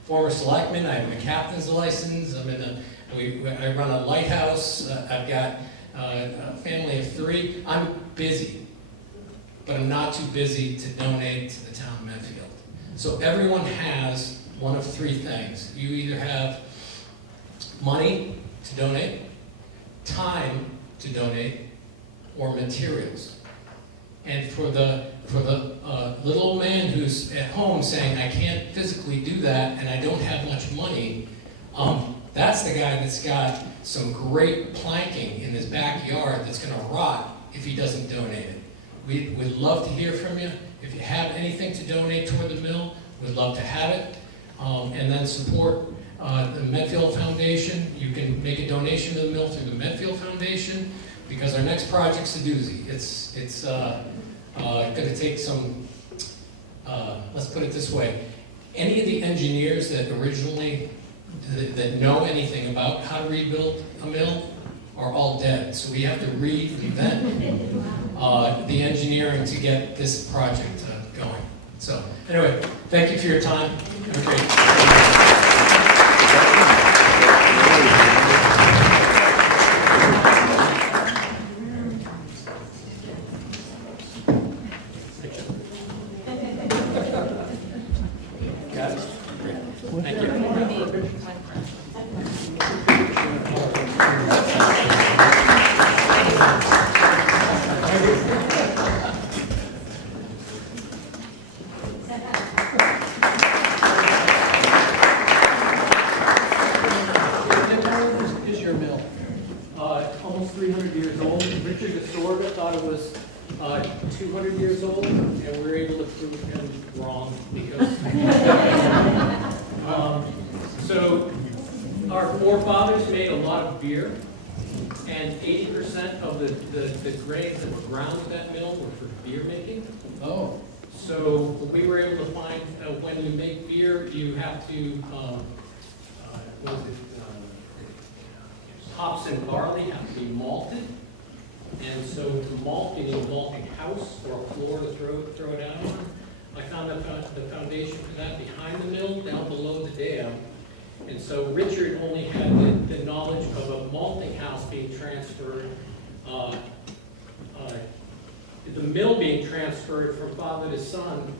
former selectman, I have a captain's license, I run a lighthouse, I've got a family of 3. I'm busy, but I'm not too busy to donate to the town of Medfield. So everyone has one of 3 things. You either have money to donate, time to donate, or materials. And for the little old man who's at home saying, I can't physically do that and I don't have much money, that's the guy that's got some great planking in his backyard that's going to rot if he doesn't donate it. We'd love to hear from you. If you have anything to donate toward the mill, we'd love to have it. And then support the Medfield Foundation. You can make a donation to the mill through the Medfield Foundation, because our next project's a doozy. It's going to take some, let's put it this way, any of the engineers that originally, that know anything about how to rebuild a mill are all dead. So we have to reinvent the engineering to get this project going. So anyway, thank you for your time. Have a great day. So our forefathers made a lot of beer, and 80% of the grains that were ground at that mill were for beer making. Oh. So we were able to find when you make beer, you have to, what is it? Hops and barley have to be malted. And so to malt, you need a malting house or a floor to throw it out on. I found the foundation for that behind the mill, down below the dam. And so Richard only had the knowledge of a malting house being transferred the mill being transferred from father to son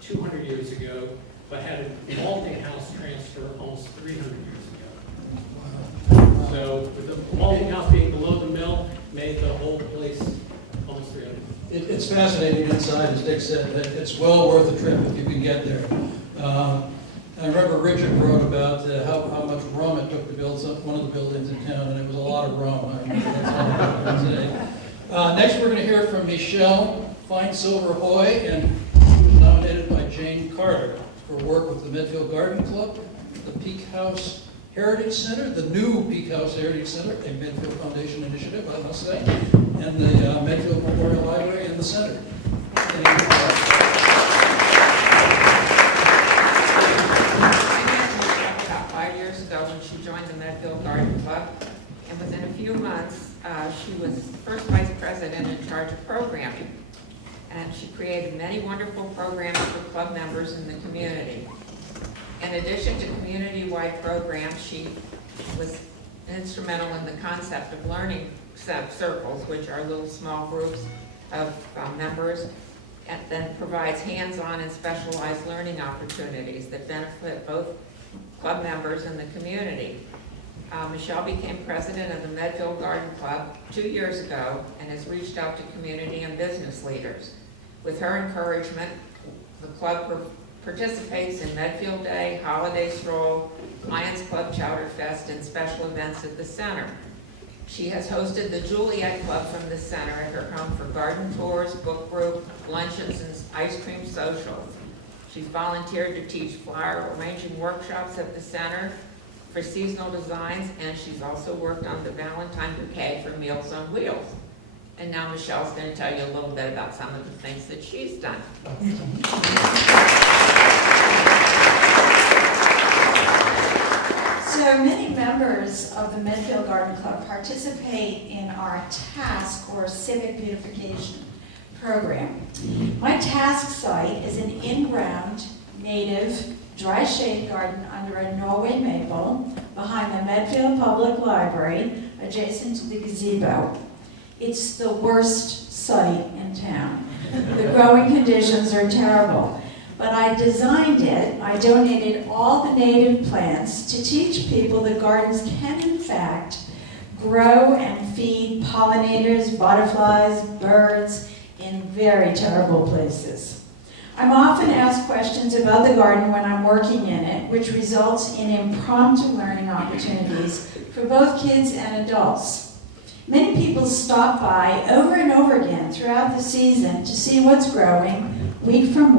200 years ago, but had a malting house transfer almost 300 years ago. So with the malting house being below the mill, made the whole place almost 300. It's fascinating inside, as Dick said. It's well worth a trip if you can get there. I remember Richard wrote about how much rum it took to build one of the buildings in town, and it was a lot of rum. I remember that's all about today. Next, we're going to hear from Michele Feinsilver Hoye, and she was nominated by Jane Carter for work with the Medfield Garden Club, the Peak House Heritage Center, the new Peak House Heritage Center, a Medfield Foundation initiative, I must say, and the Medfield Memorial Library and the Center. About 5 years ago when she joined the Medfield Garden Club, and within a few months, she was first vice president in charge of programming. And she created many wonderful programs for club members in the community. In addition to community-wide programs, she was instrumental in the concept of learning circles, which are little small groups of members, and then provides hands-on and specialized learning opportunities that benefit both club members and the community. Michele became president of the Medfield Garden Club 2 years ago and has reached out to community and business leaders. With her encouragement, the club participates in Medfield Day, Holiday Stroll, Lions Club Chowder Fest, and special events at the center. She has hosted the Juliet Club from the center at her home for garden tours, book group, luncheons, and ice cream socials. She's volunteered to teach flower arranging workshops at the center for seasonal designs, and she's also worked on the Valentine bouquet for Meals on Wheels. And now Michele's going to tell you a little bit about some of the things that she's done. So many members of the Medfield Garden Club participate in our task or civic beautification program. My task site is an in-ground native dry shade garden under a Norway maple behind the Medfield Public Library adjacent to the gazebo. It's the worst site in town. The growing conditions are terrible. But I designed it, I donated all the native plants to teach people that gardens can in fact grow and feed pollinators, butterflies, birds in very terrible places. I'm often asked questions about the garden when I'm working in it, which results in impromptu learning opportunities for both kids and adults. Many people stop by over and over again throughout the season to see what's growing week from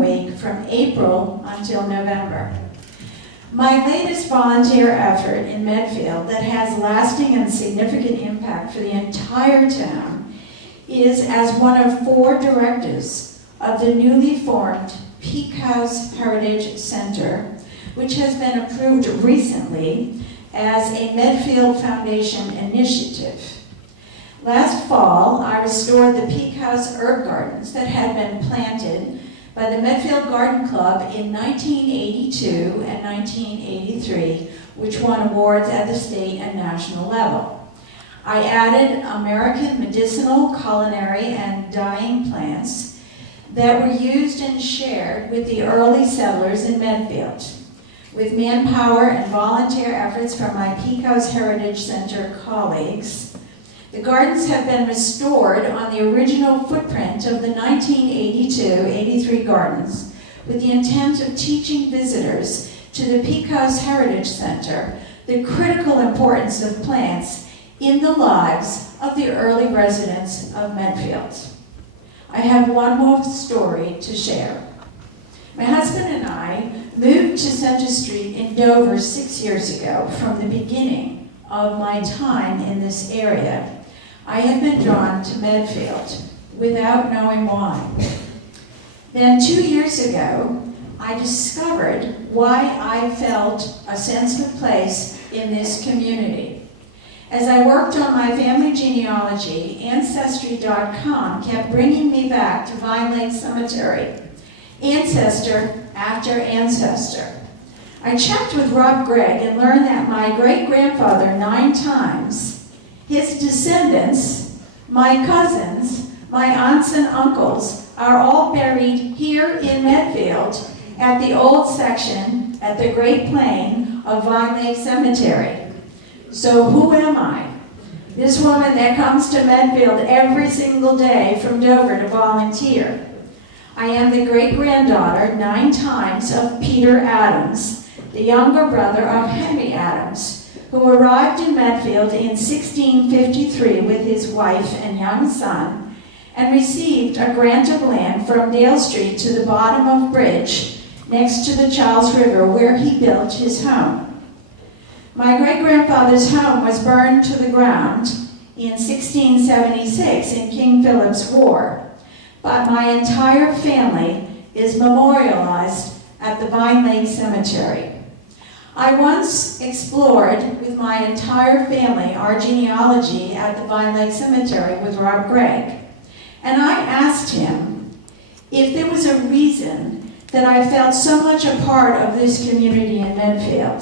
April until November. My latest volunteer effort in Medfield that has lasting and significant impact for the entire town is as one of 4 directors of the newly formed Peak House Heritage Center, which has been approved recently as a Medfield Foundation initiative. Last fall, I restored the Peak House herb gardens that had been planted by the Medfield Garden Club in 1982 and 1983, which won awards at the state and national level. I added American medicinal, culinary, and dyeing plants that were used and shared with the early settlers in Medfield. With manpower and volunteer efforts from my Peak House Heritage Center colleagues, the gardens have been restored on the original footprint of the 1982-83 gardens with the intent of teaching visitors to the Peak House Heritage Center the critical importance of plants in the lives of the early residents of Medfield. I have one more story to share. My husband and I moved to Center Street in Dover 6 years ago. From the beginning of my time in this area, I had been drawn to Medfield without knowing why. Then 2 years ago, I discovered why I felt a sense of place in this community. As I worked on my family genealogy, Ancestry.com kept bringing me back to Vine Lake Cemetery, ancestor after ancestor. I checked with Rob Gregg and learned that my great-grandfather 9 times, his descendants, my cousins, My aunts and uncles are all buried here in Medfield at the old section at the Great Plain of Vine Lake Cemetery. So who am I? This woman that comes to Medfield every single day from Dover to volunteer. I am the great-granddaughter 9 times of Peter Adams, the younger brother of Henry Adams, who arrived in Medfield in 1653 with his wife and young son, and received a grant of land from Dale Street to the bottom of Bridge, next to the Charles River, where he built his home. My great-grandfather's home was burned to the ground in 1676 in King Philip's War, but my entire family is memorialized at the Vine Lake Cemetery. I once explored with my entire family our genealogy at the Vine Lake Cemetery with Rob Gregg. And I asked him if there was a reason that I felt so much a part of this community in Medfield.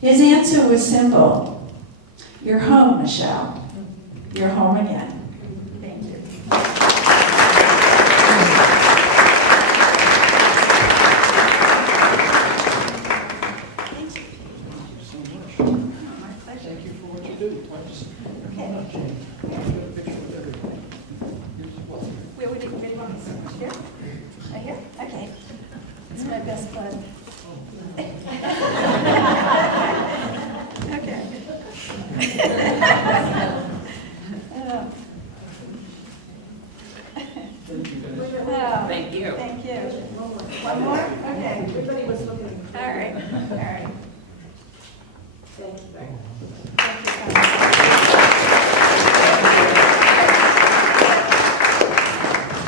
His answer was simple. You're home, Michele. You're home again. Thank you. Thank you for what you do. Where would you want to here? Right here? Okay. It's my best bud. Okay. Thank you. Thank you. One more? Okay. Everybody was looking. All right. All right. Thank you very much. Thank you so much.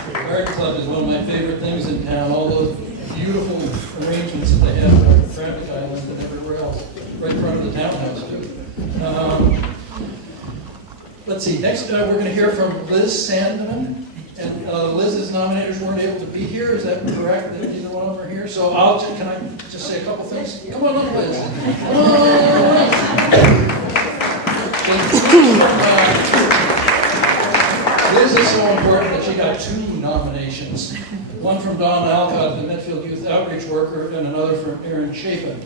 The Garden Club is one of my favorite things in town, all those beautiful arrangements that they have on the traffic island and everywhere else, right in front of the townhouse too. Let's see, next we're going to hear from Liz Sandeman. And Liz's nominators weren't able to be here, is that correct? That neither one of them are here? So can I just say a couple things? Come on up, Liz. Come on. Liz is so important that she got 2 nominations. One from Don Alcott, the Medfield Youth Outreach Worker, and another from Erin Chapin.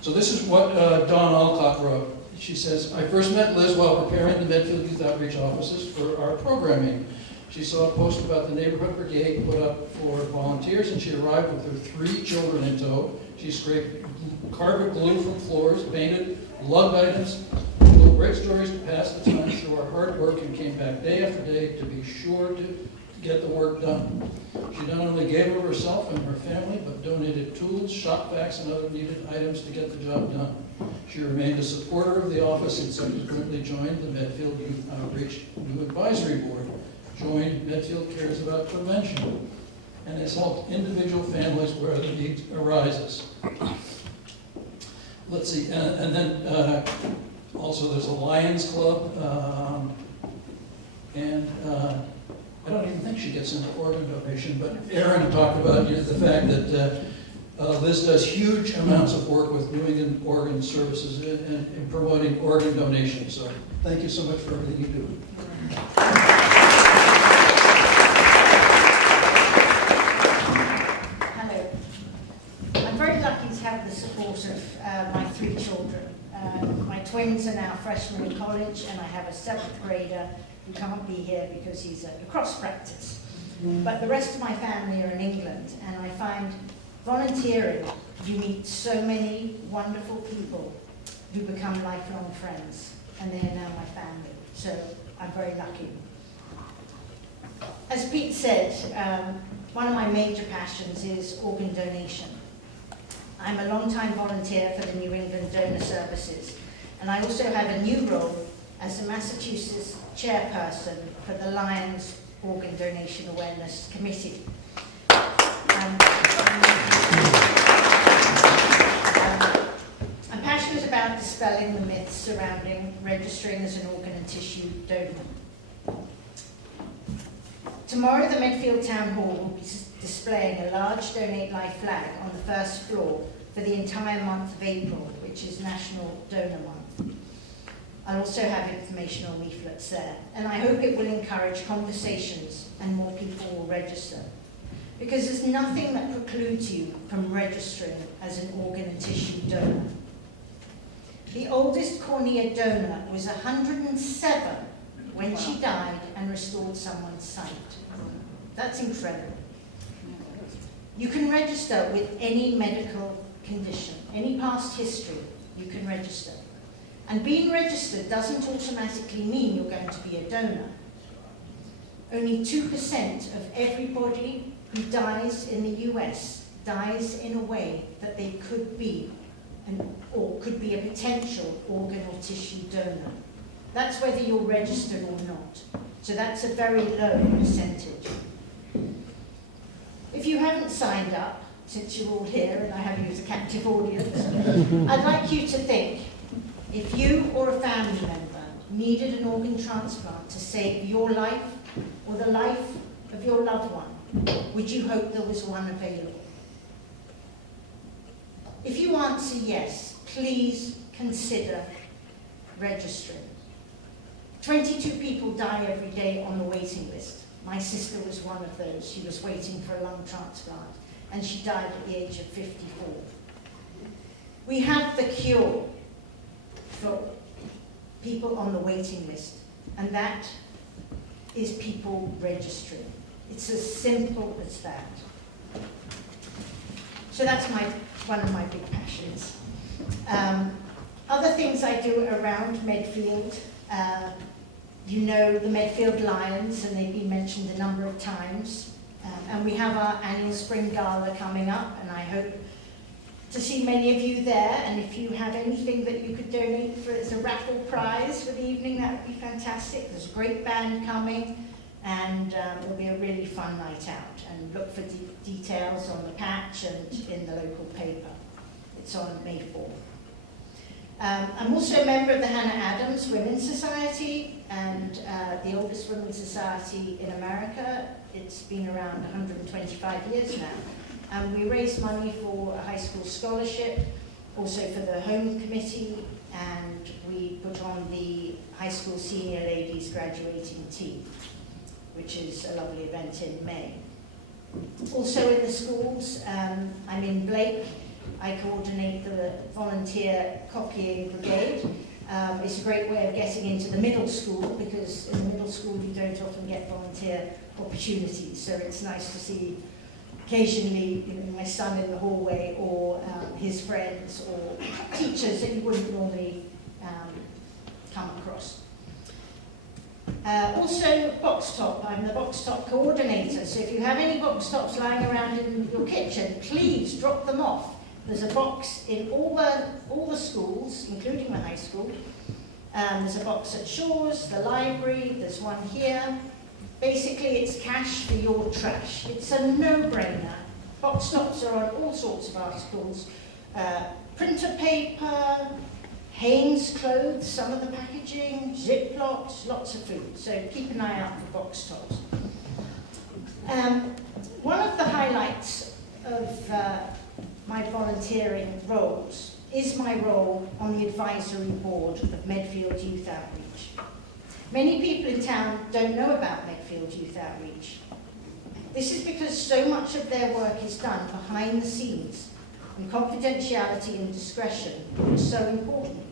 So this is what Don Alcott wrote. She says, I first met Liz while preparing the Medfield Youth Outreach offices for our programming. She saw a post about the neighborhood brigade put up for volunteers, and she arrived with her 3 children in tow. She scraped carpet glue from floors, painted, lugged items, told great stories to pass the time through her hard work, and came back day after day to be sure to get the work done. She not only gave of herself and her family, but donated tools, shop vacs, and other needed items to get the job done. She remained a supporter of the office and subsequently joined the Medfield Youth Outreach New Advisory Board, joined Medfield Cares About Prevention, and has helped individual families where the need arises. Let's see, and then also there's a Lions Club, and I don't even think she gets into organ donation, but Erin talked about the fact that Liz does huge amounts of work with New England Organ Services and promoting organ donation. So thank you so much for everything you do. Hello. I'm very lucky to have the support of my 3 children. My twins are now freshmen in college, and I have a 7th grader who can't be here because he's at lacrosse practice. But the rest of my family are in England, and I find volunteering, you meet so many wonderful people who become lifelong friends, and they are now my family, so I'm very lucky. As Pete said, one of my major passions is organ donation. I'm a long-time volunteer for the New England Donor Services, and I also have a new role as the Massachusetts chairperson for the Lions Organ Donation Awareness Committee. I'm passionate about dispelling the myths surrounding registering as an organ and tissue donor. Tomorrow, the Medfield Town Hall will be displaying a large Donate Life flag on the first floor for the entire month of April, which is National Donor Month. I'll also have informational leaflets there, and I hope it will encourage conversations and more people will register. Because there's nothing that precludes you from registering as an organ and tissue donor. The oldest cornea donor was 107 when she died and restored someone's sight. That's incredible. You can register with any medical condition, any past history, you can register. And being registered doesn't automatically mean you're going to be a donor. Only 2% of everybody who dies in the US dies in a way that they could be, or could be a potential organ or tissue donor. That's whether you're registered or not. So that's a very low percentage. If you haven't signed up, since you're all here and I have you as a captive audience, I'd like you to think, if you or a family member needed an organ transplant to save your life or the life of your loved one, would you hope there was one available? If you answer yes, please consider registering. 22 people die every day on the waiting list. My sister was one of those. She was waiting for a lung transplant, and she died at the age of 54. We have the cure for people on the waiting list, and that is people registering. It's as simple as that. So that's one of my big passions. Other things I do around Medfield, you know the Medfield Lions, and they've been mentioned a number of times. And we have our annual spring gala coming up, and I hope to see many of you there. And if you have anything that you could donate for as a raffle prize for the evening, that would be fantastic. There's a great band coming, and it'll be a really fun night out. And look for details on the patch and in the local paper. It's on May 4th. I'm also a member of the Hanna Adams Women's Society, and the oldest women's society in America. It's been around 125 years now. And we raise money for a high school scholarship, also for the home committee, and we put on the high school senior ladies graduating tea, which is a lovely event in May. Also in the schools, I'm in Blake. I coordinate the volunteer copying brigade. It's a great way of getting into the middle school, because in the middle school you don't often get volunteer opportunities. So it's nice to see occasionally, you know, my son in the hallway, or his friends, or teachers that you wouldn't normally come across. Also, box top. I'm the box top coordinator. So if you have any box tops lying around in your kitchen, please drop them off. There's a box in all the schools, including the high school. There's a box at Shaw's, the library, there's one here. Basically, it's cash for your trash. It's a no-brainer. Box tops are on all sorts of articles. Printer paper, Hanes clothes, some of the packaging, Ziplocs, lots of food. So keep an eye out for box tops. One of the highlights of my volunteering roles is my role on the advisory board of Medfield Youth Outreach. Many people in town don't know about Medfield Youth Outreach. This is because so much of their work is done behind the scenes, and confidentiality and discretion is so important.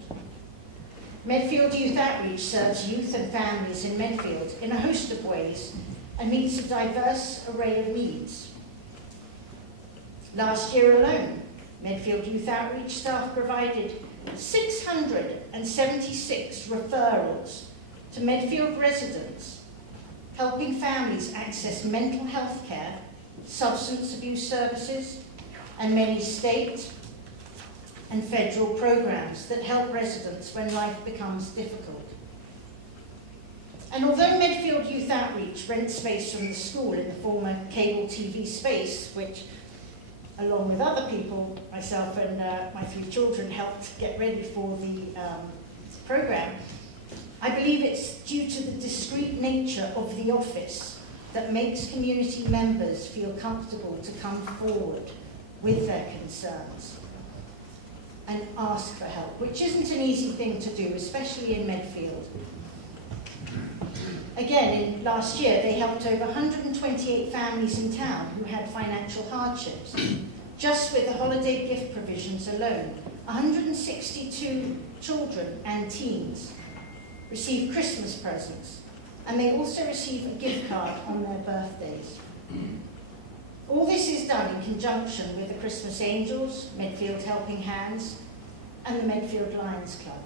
Medfield Youth Outreach serves youth and families in Medfield in a host of ways and meets a diverse array of needs. Last year alone, Medfield Youth Outreach staff provided 676 referrals to Medfield residents, helping families access mental health care, substance abuse services, and many state and federal programs that help residents when life becomes difficult. And although Medfield Youth Outreach rents space from the school in the former cable TV space, which along with other people, myself and my 3 children, helped get ready for the program, I believe it's due to the discreet nature of the office that makes community members feel comfortable to come forward with their concerns. and ask for help, which isn't an easy thing to do, especially in Medfield. Again, last year, they helped over 128 families in town who had financial hardships. Just with the holiday gift provisions alone, 162 children and teens received Christmas presents, and they also receive a gift card on their birthdays. All this is done in conjunction with the Christmas Angels, Medfield Helping Hands, and the Medfield Lions Club.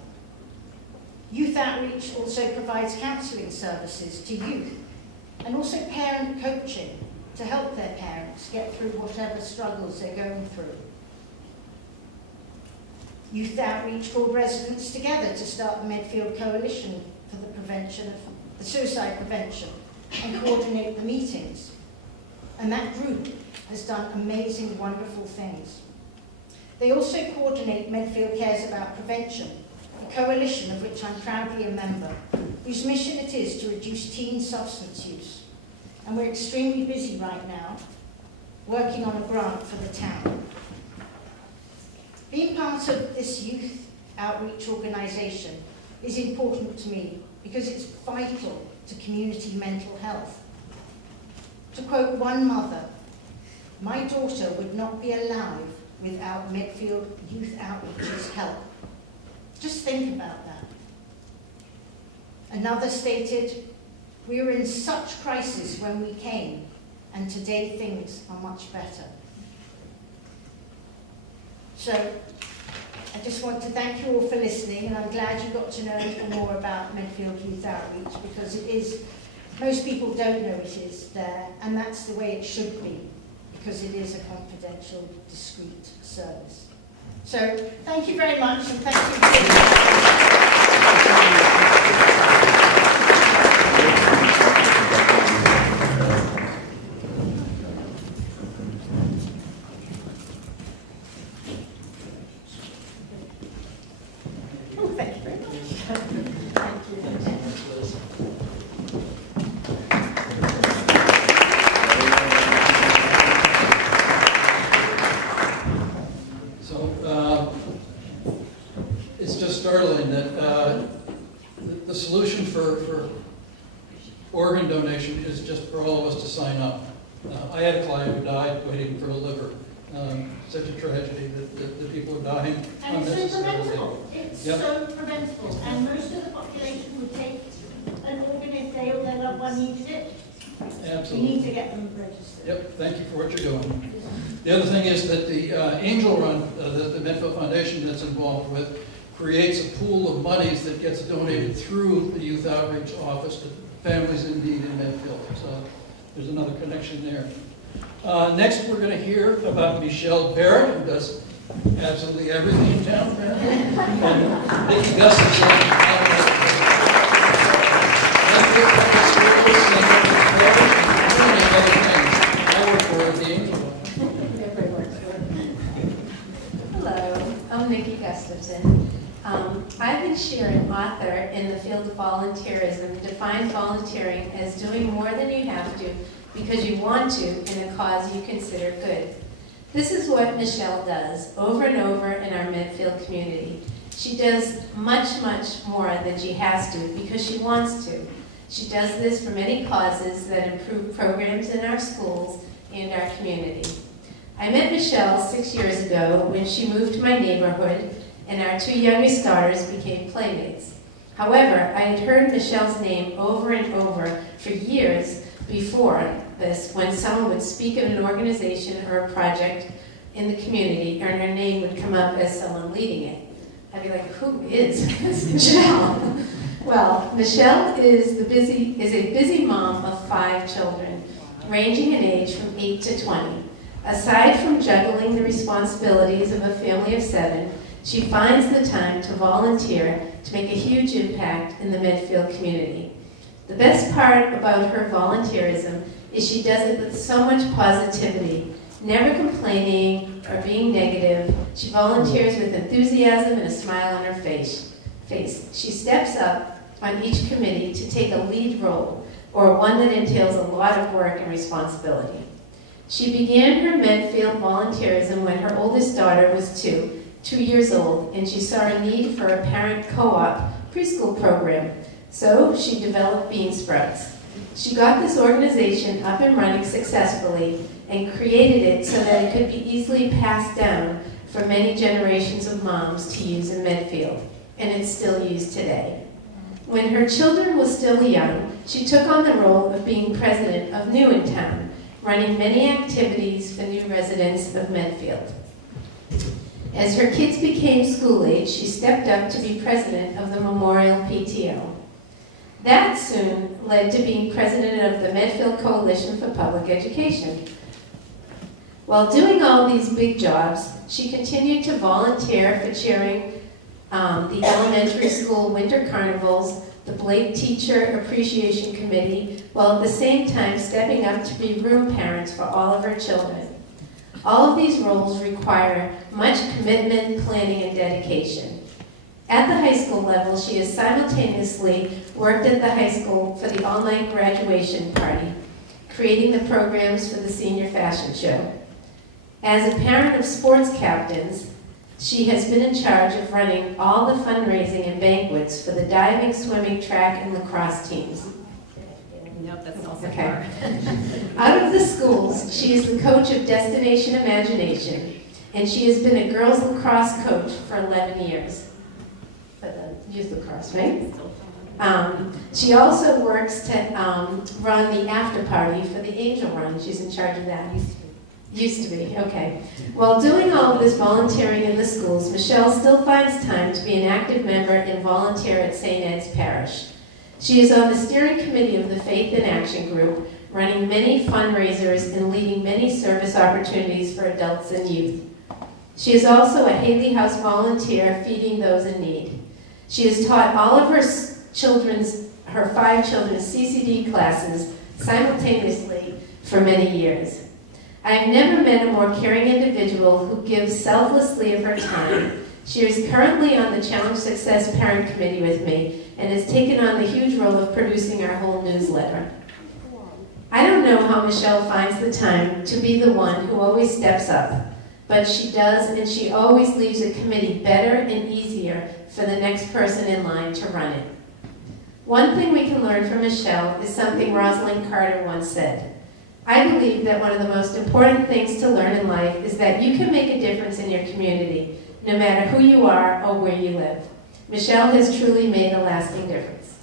Youth Outreach also provides counselling services to youth and also parent coaching to help their parents get through whatever struggles they're going through. Youth Outreach called residents together to start the Medfield Coalition for the prevention of the suicide prevention and coordinate the meetings. And that group has done amazing, wonderful things. They also coordinate Medfield Cares About Prevention, a coalition of which I'm proudly a member, whose mission it is to reduce teen substance use. And we're extremely busy right now, working on a grant for the town. Being part of this youth outreach organisation is important to me because it's vital to community mental health. To quote one mother, "My daughter would not be alive without Medfield Youth Outreach's help." Just think about that. Another stated, "We were in such crisis when we came, and today things are much better." So, I just want to thank you all for listening, and I'm glad you got to know a little more about Medfield Youth Outreach, because it is, most people don't know it is there, and that's the way it should be, because it is a confidential, discreet service. So, thank you very much, and thank you. It's just startling that the solution for organ donation is just for all of us to sign up. I had a client who died waiting for a liver. Such a tragedy that the people are dying. And it's so preventable. It's Yep. so preventable. And most of the population would take an organ if they or their loved one needed it. Absolutely. We need to get them registered. Yep, thank you for what you're doing. The other thing is that the Angel Run that the Medfield Foundation that's involved with creates a pool of monies that gets donated through the Youth Outreach Office to families in need in Medfield. So there's another connection there. Next, we're going to hear about Michele, who does absolutely everything in town, apparently. And Nikki Gustafson. Hello, I'm Nikki Gustafson. I've been sharing author in the field of volunteerism, define volunteering as doing more than you have to because you want to in a cause you consider good. This is what Michele does over and over in our Medfield community. She does much, much more than she has to because she wants to. She does this for many causes that improve programs in our schools and our community. I met Michele 6 years ago when she moved to my neighborhood and our two youngest daughters became playmates. However, I had heard Michele's name over and over for years before this when someone would speak of an organization or a project in the community and her name would come up as someone leading it. I'd be like, who is Michele? Well, Michele is a busy mom of 5 children, ranging in age from 8 to 20. Aside from juggling the responsibilities of a family of 7, she finds the time to volunteer to make a huge impact in the Medfield community. The best part about her volunteerism is she does it with so much positivity, never complaining or being negative. She volunteers with enthusiasm and a smile on her face. She steps up on each committee to take a lead role, or one that entails a lot of work and responsibility. She began her Medfield volunteerism when her oldest daughter was 2 2 years old, and she saw a need for a parent co-op preschool program. So she developed Bean Sprouts. She got this organization up and running successfully and created it so that it could be easily passed down for many generations of moms to use in Medfield, and it's still used today. When her children were still young, she took on the role of being president of New in Town, running many activities for new residents of Medfield. As her kids became school age, she stepped up to be president of the Memorial PTO. That soon led to being president of the Medfield Coalition for Public Education. While doing all these big jobs, she continued to volunteer for chairing the elementary school winter carnivals, the Blake Teacher Appreciation Committee, while at the same time stepping up to be room parents for all of her children. All of these roles require much commitment, planning, and dedication. At the high school level, she has simultaneously worked at the high school for the all-night graduation party, creating the programs for the senior fashion show. As a parent of sports captains, she has been in charge of running all the fundraising and banquets for the diving, swimming, track, and lacrosse teams. Nope, that's also Okay. Out of the schools, she is the coach of Destination Imagination, and she has been a girls lacrosse coach for 11 years. Youth lacrosse, right? She also works to run the after party for the Angel Run. She's in charge of that. Used to be, okay. While doing all of this volunteering in the schools, Michele still finds time to be an active member and volunteer at St. Ed's Parish. She is on the steering committee of the Faith in Action Group, running many fundraisers and leading many service opportunities for adults and youth. She is also a Haley House volunteer feeding those in need. She has taught all of her 5 children's CCD classes simultaneously for many years. I have never met a more caring individual who gives selflessly of her time. She is currently on the Challenge Success Parent Committee with me and has taken on the huge role of producing our whole newsletter. I don't know how Michele finds the time to be the one who always steps up, but she does, and she always leaves a committee better and easier for the next person in line to run it. One thing we can learn from Michele is something Rosalind Carter once said. I believe that one of the most important things to learn in life is that you can make a difference in your community, no matter who you are or where you live. Michele has truly made a lasting difference.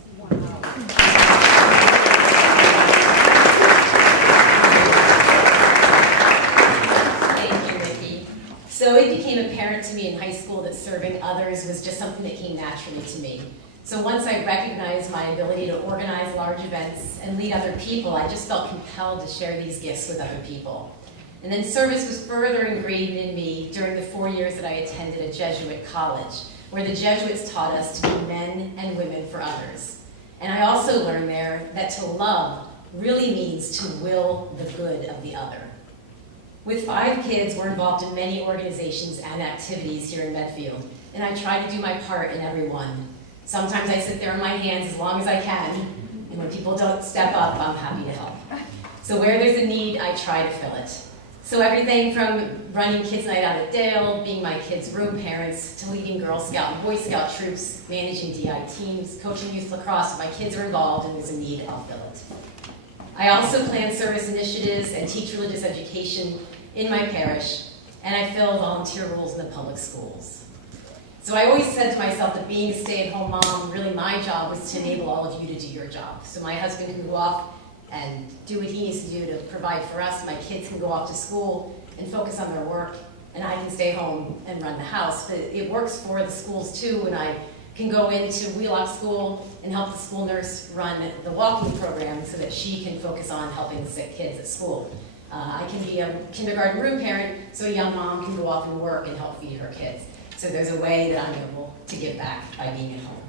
Thank you, Nikki. So it became apparent to me in high school that serving others was just something that came naturally to me. So once I recognized my ability to organize large events and lead other people, I just felt compelled to share these gifts with other people. And then service was further ingrained in me during the 4 years that I attended a Jesuit college, where the Jesuits taught us to be men and women for others. And I also learned there that to love really means to will the good of the other. With 5 kids, we're involved in many organizations and activities here in Medfield, and I try to do my part in every one. Sometimes I sit there on my hands as long as I can, and when people don't step up, I'm happy to help. So where there's a need, I try to fill it. So everything from running Kids Night Out at Dale, being my kids' room parents, to leading Girl Scout and Boy Scout troops, managing DI teams, coaching youth lacrosse. If my kids are involved and there's a need, I'll fill it. I also plan service initiatives and teach religious education in my parish, and I fill volunteer roles in the public schools. So I always said to myself that being a stay-at-home mom, really my job was to enable all of you to do your job. So my husband can go off and do what he needs to do to provide for us. My kids can go off to school and focus on their work, and I can stay home and run the house. But it works for the schools too, and I can go into Wheelock School and help the school nurse run the walking program so that she can focus on helping the sick kids at school. I can be a kindergarten room parent, so a young mom can go off and work and help feed her kids. So there's a way that I'm able to give back by being at home.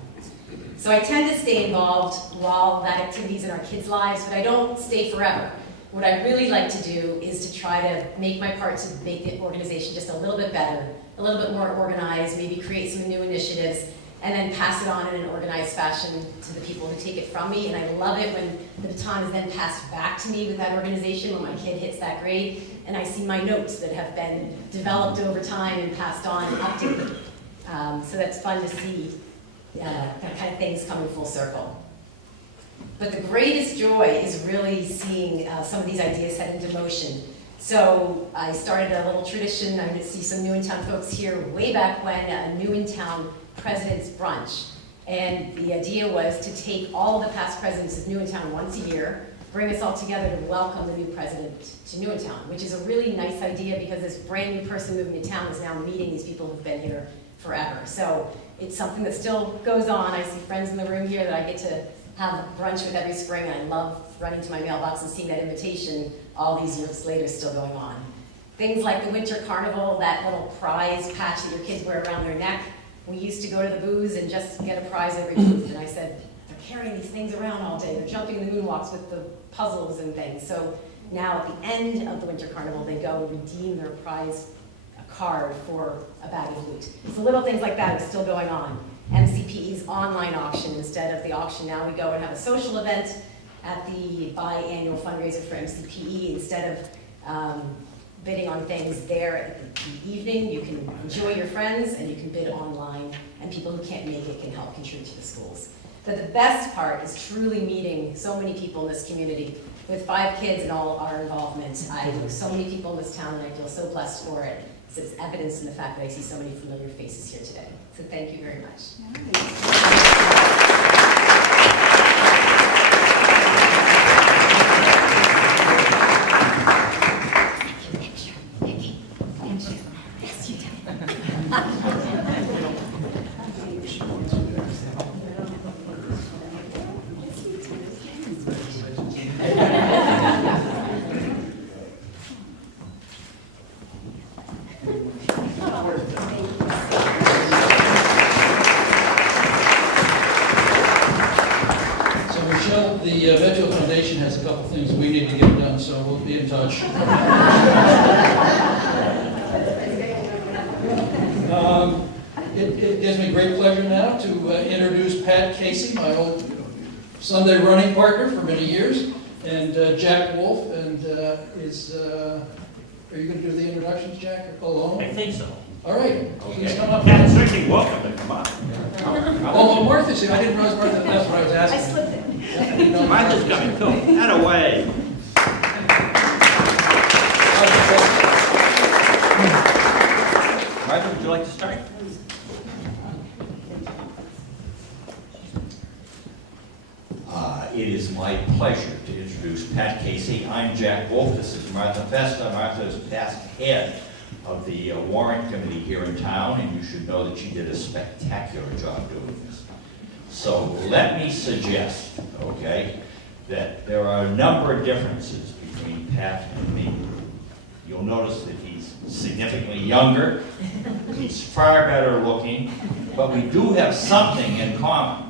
So I tend to stay involved while that activity's in our kids' lives, but I don't stay forever. What I really like to do is to try to make my part to make the organization just a little bit better, a little bit more organized, maybe create some new initiatives, and then pass it on in an organized fashion to the people who take it from me. And I love it when the baton is then passed back to me with that organization when my kid hits that grade, and I see my notes that have been developed over time and passed on and updated. So that's fun to see that kind of things coming full circle. But the greatest joy is really seeing some of these ideas set into motion. So I started a little tradition. I'm going to see some New in Town folks here way back when, a New in Town President's Brunch. And the idea was to take all of the past presidents of New in Town once a year, bring us all together to welcome the new president to New in Town, which is a really nice idea because this brand new person moving to town is now meeting these people who've been here forever. So it's something that still goes on. I see friends in the room here that I get to have brunch with every spring, and I love running to my mailbox and seeing that invitation all these years later still going on. Things like the Winter Carnival, that little prize patch that your kids wear around their neck. We used to go to the booths and just get a prize every booth, and I said, they're carrying these things around all day. They're jumping the moonwalks with the puzzles and things. So now at the end of the Winter Carnival, they go and redeem their prize card for a bag of loot. So little things like that is still going on. MCPE's online auction, instead of the auction now, we go and have a social event at the biannual fundraiser for MCPE. Instead of bidding on things there at the evening, you can enjoy your friends and you can bid online, and people who can't make it can help contribute to the schools. But the best part is truly meeting so many people in this community. With 5 kids and all our involvement, I know so many people in this town, and I feel so blessed for it. So it's evidence in the fact that I see so many familiar faces here today. So thank you very much. The Medfield Foundation has a couple things we need to get done, so we'll be in touch. It gives me great pleasure now to introduce Pat Casey, my old Sunday running partner for many years, and Jack Wolf, and are you going to do the introductions, Jack, or alone? I think so. All right, please come up. Pat's certainly welcome to come on. Oh, Martha's here. I didn't realize Martha, that's what I was asking. I slipped it. Martha's coming too. That away. Martha, would you like to start? It is my pleasure to introduce Pat Casey. I'm Jack Wolf. This is Martha Festa. Martha is past head of the warrant committee here in town, and you should know that she did a spectacular job doing this. So let me suggest, okay, that there are a number of differences between Pat and me. You'll notice that he's significantly younger, he's far better looking, but we do have something in common.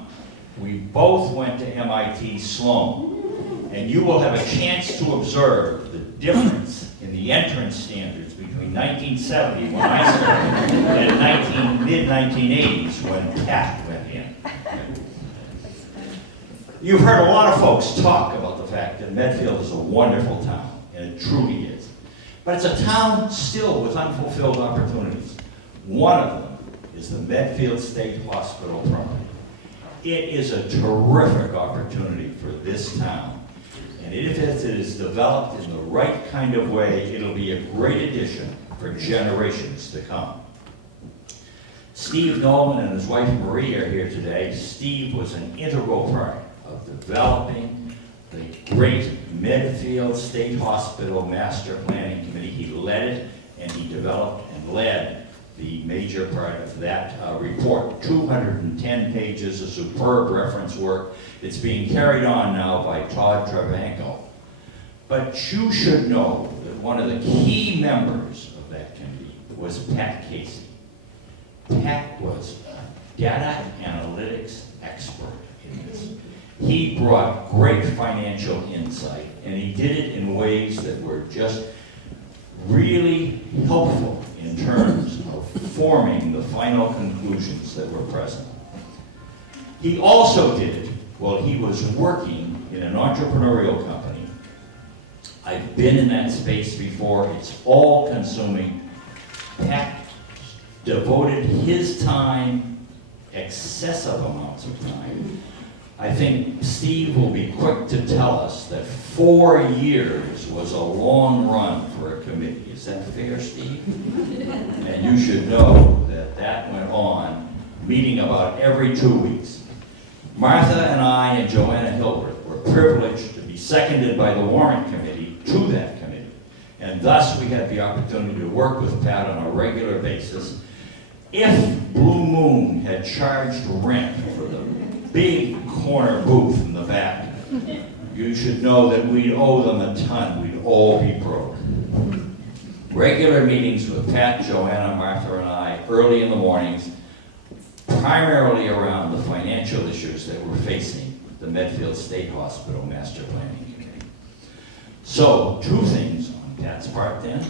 We both went to MIT Sloan, and you will have a chance to observe the difference in the entrance standards between 1970, when I started, and mid-1980s, when Pat went in. You've heard a lot of folks talk about the fact that Medfield is a wonderful town, and it truly is. But it's a town still with unfulfilled opportunities. One of them is the Medfield State Hospital property. It is a terrific opportunity for this town. And if it is developed in the right kind of way, it'll be a great addition for generations to come. Steve Nolan and his wife Marie are here today. Steve was an integral part of developing the great Medfield State Hospital Master Planning Committee. He led it, and he developed and led the major part of that report. 210 pages of superb reference work. It's being carried on now by Todd Travanko. But you should know that one of the key members of that committee was Pat Casey. Pat was a data analytics expert in this. He brought great financial insight, and he did it in ways that were just really helpful in terms of forming the final conclusions that were present. He also did it while he was working in an entrepreneurial company I've been in that space before. It's all consuming. Pat devoted his time, excessive amounts of time. I think Steve will be quick to tell us that 4 years was a long run for a committee. Is that fair, Steve? And you should know that that went on, meeting about every 2 weeks. Martha and I and Joanna Hilbert were privileged to be seconded by the warrant committee to that committee. And thus we had the opportunity to work with Pat on a regular basis. If Blue Moon had charged rent for the big corner booth in the back, you should know that we'd owe them a ton. We'd all be broke. Regular meetings with Pat, Joanna, Martha, and I early in the mornings, primarily around the financial issues that we're facing with the Medfield State Hospital Master Planning Committee. So, 2 things on Pat's part then.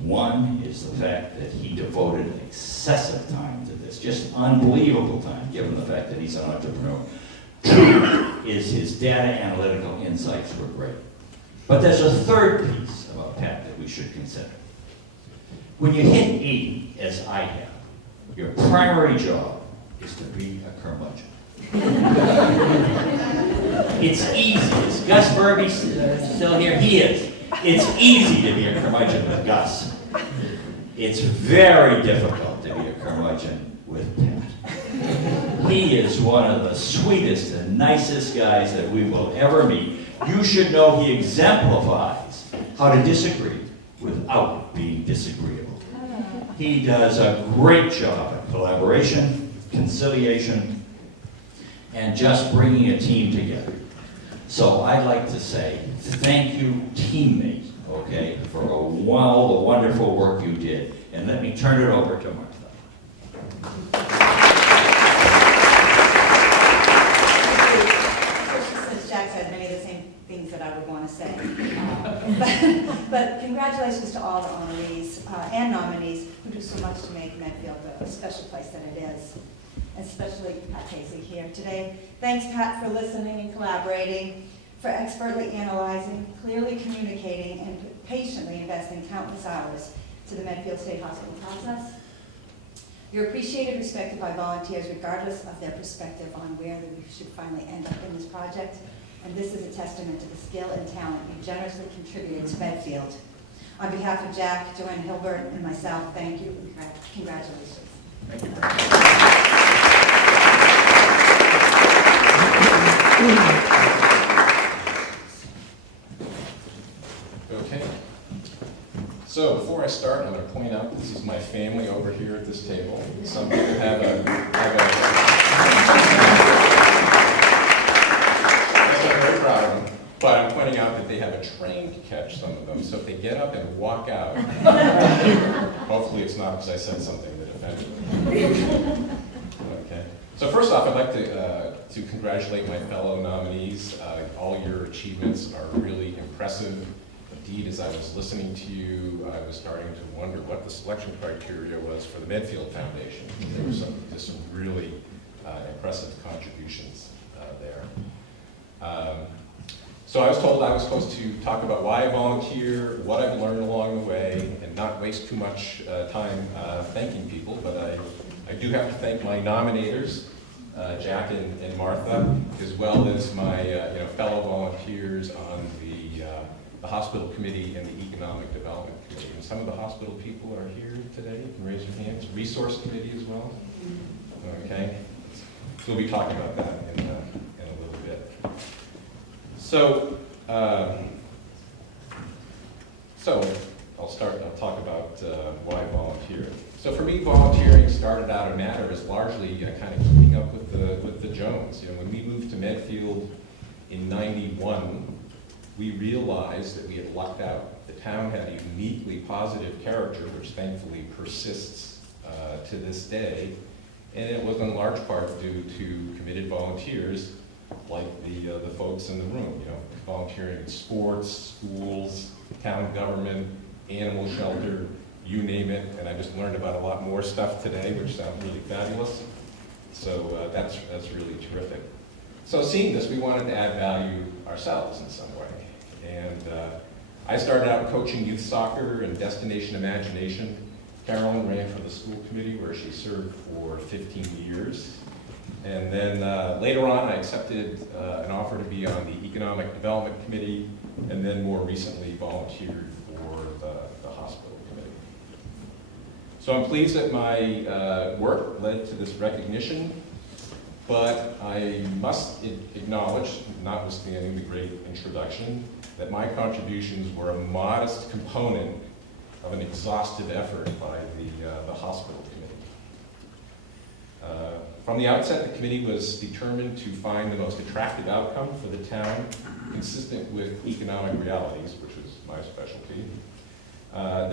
One is the fact that he devoted excessive time to this, just unbelievable time, given the fact that he's an entrepreneur. 2 is his data analytical insights were great. But there's a third piece about Pat that we should consider. When you hit 80, as I have, your primary job is to be a curmudgeon. It's easy. Is Gus Burby still here? He is. It's easy to be a curmudgeon with Gus. It's very difficult to be a curmudgeon with Pat. He is one of the sweetest and nicest guys that we will ever meet. You should know he exemplifies how to disagree without being disagreeable. He does a great job at collaboration, conciliation, and just bringing a team together. So I'd like to say thank you, teammate, okay, for all the wonderful work you did. And let me turn it over to Martha. Since Jack said many of the same things that I would want to say. But congratulations to all the honorees and nominees who do so much to make Medfield a special place that it is, especially Pat Casey here today. Thanks, Pat, for listening and collaborating, for expertly analyzing, clearly communicating, and patiently investing countless hours to the Medfield State Hospital process. You're appreciated and respected by volunteers regardless of their perspective on where we should finally end up in this project. And this is a testament to the skill and talent you generously contributed to Medfield. On behalf of Jack, Joanna Hilbert, and myself, thank you and congratulations. Thank you very much. Okay. So before I start, I'm going to point out this is my family over here at this table. Some people have a I'm very proud of them, but I'm pointing out that they have a train to catch, some of them. So if they get up and walk out, hopefully it's not because I said something that offended them. Okay. So first off, I'd like to congratulate my fellow nominees. All your achievements are really impressive. Indeed, as I was listening to you, I was starting to wonder what the selection criteria was for the Medfield Foundation. There were just some really impressive contributions there. So I was told I was supposed to talk about why I volunteer, what I've learned along the way, and not waste too much time thanking people, but I do have to thank my nominators, Jack and Martha, as well as my fellow volunteers on the hospital committee and the economic development committee. And some of the hospital people are here today. You can raise your hands. Resource committee as well. Okay. So we'll be talking about that in a little bit. So, I'll talk about why I volunteer. So for me, volunteering started out a matter as largely kind of keeping up with the Jones. When we moved to Medfield in '91, we realized that we had lucked out. The town had a uniquely positive character, which thankfully persists to this day, and it was in large part due to committed volunteers like the folks in the room, volunteering in sports, schools, town government, animal shelter, you name it, and I just learned about a lot more stuff today, which sounds really fabulous. So that's really terrific. So seeing this, we wanted to add value ourselves in some way. And I started out coaching youth soccer and Destination Imagination. Carolyn ran for the school committee where she served for 15 years. And then later on, I accepted an offer to be on the Economic Development Committee, and then more recently volunteered for the hospital committee. So I'm pleased that my work led to this recognition, but I must acknowledge, notwithstanding the great introduction, that my contributions were a modest component of an exhaustive effort by the hospital committee. From the outset, the committee was determined to find the most attractive outcome for the town, consistent with economic realities, which was my specialty.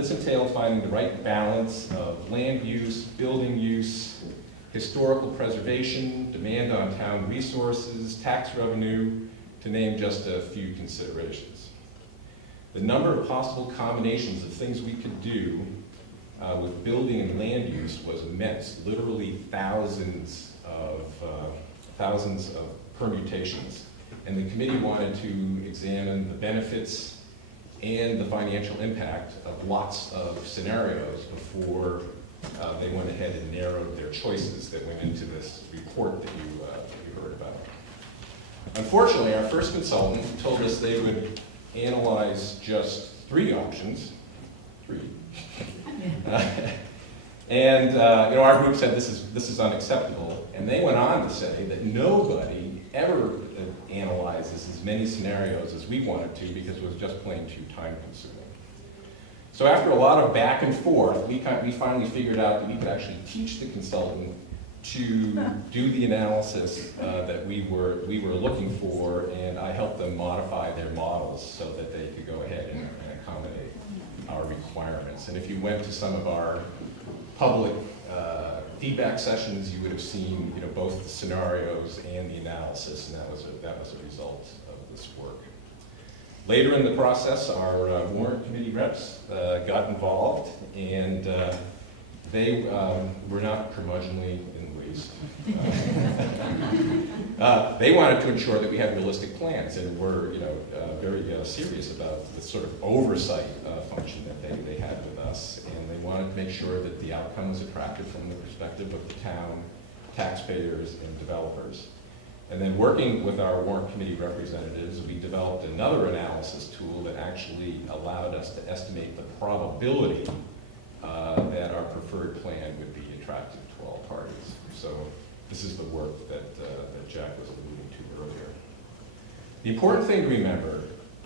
This entailed finding the right balance of land use, building use, historical preservation, demand on town resources, tax revenue, to name just a few considerations. The number of possible combinations of things we could do with building and land use was immense, literally thousands of permutations. And the committee wanted to examine the benefits and the financial impact of lots of scenarios before they went ahead and narrowed their choices that went into this report that you heard about. Unfortunately, our first consultant told us they would analyze just 3 options. 3. Our group said this is unacceptable, and they went on to say that nobody ever analyzes as many scenarios as we wanted to because it was just plain too time-consuming. So after a lot of back and forth, we finally figured out that we could actually teach the consultant to do the analysis that we were looking for, and I helped them modify their models so that they could go ahead and accommodate our requirements. And if you went to some of our public feedback sessions, you would have seen both the scenarios and the analysis, and that was a result of this work. Later in the process, our warrant committee reps got involved, and they were not curmudgeonly in the least. They wanted to ensure that we had realistic plans, and were very serious about the sort of oversight function that they had with us, and they wanted to make sure that the outcome was attractive from the perspective of the town, taxpayers, and developers. And then working with our warrant committee representatives, we developed another analysis tool that actually allowed us to estimate the probability that our preferred plan would be attractive to all parties. So this is the work that Jack was alluding to earlier. The important thing to remember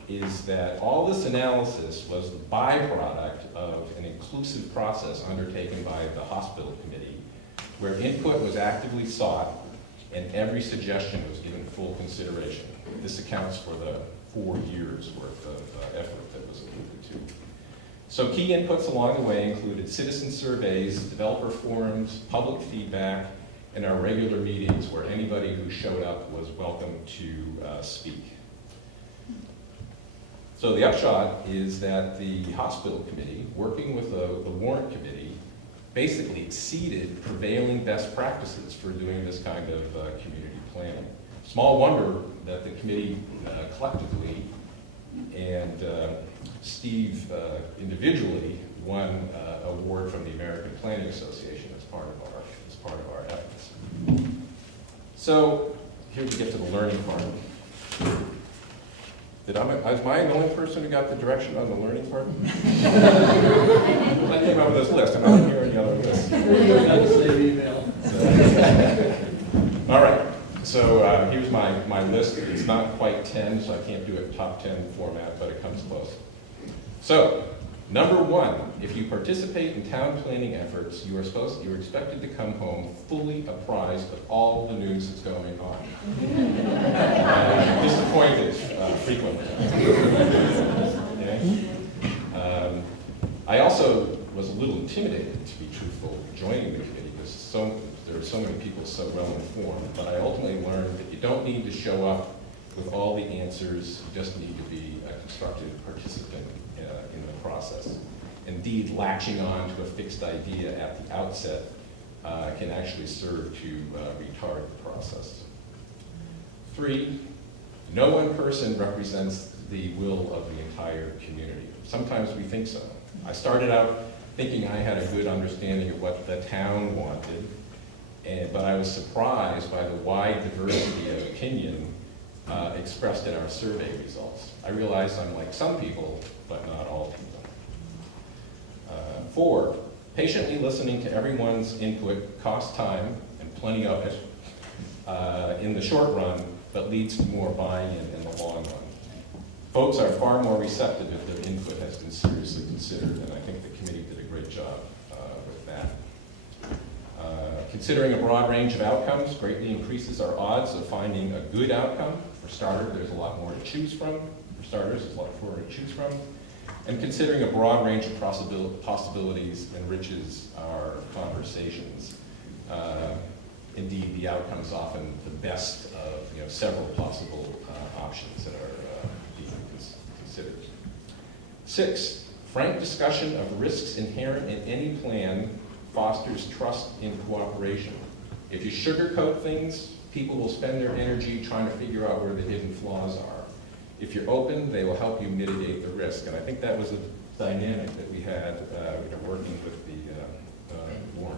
is that all this analysis was the byproduct of an inclusive process undertaken by the hospital committee, where input was actively sought and every suggestion was given full consideration. This accounts for the 4 years worth of effort that was alluded to. So key inputs along the way included citizen surveys, developer forums, public feedback, and our regular meetings where anybody who showed up was welcome to speak. So the upshot is that the hospital committee, working with the warrant committee, basically exceeded prevailing best practices for doing this kind of community planning. Small wonder that the committee collectively and Steve individually won an award from the American Planning Association as part of our efforts. So here we get to the learning part. Am I the only person who got the direction on the learning part? I came up with this list. I'm not hearing the other list. All right. So here's my list. It's not quite 10, so I can't do it top 10 format, but it comes close. So, number 1, if you participate in town planning efforts, you're expected to come home fully apprised of all the news that's going on. Disappointed frequently. Okay? I also was a little intimidated, to be truthful, joining the committee because there are so many people so well informed, but I ultimately learned that you don't need to show up with all the answers, you just need to be a constructive participant in the process. Indeed, latching on to a fixed idea at the outset can actually serve to retard the process. 3, no one person represents the will of the entire community. Sometimes we think so. I started out thinking I had a good understanding of what the town wanted, but I was surprised by the wide diversity of opinion expressed in our survey results. I realized I'm like some people, but not all people. 4, patiently listening to everyone's input costs time, and plenty of it, in the short run, but leads to more buy-in in the long run. Folks are far more receptive if their input has been seriously considered, and I think the committee did a great job with that. Considering a broad range of outcomes greatly increases our odds of finding a good outcome. For starters, there's a lot more to choose from. And considering a broad range of possibilities enriches our conversations. Indeed, the outcome is often the best of several possible options that are being considered. 6, frank discussion of risks inherent in any plan fosters trust in cooperation. If you sugarcoat things, people will spend their energy trying to figure out where the hidden flaws are. If you're open, they will help you mitigate the risk. And I think that was a dynamic that we had working with the Warren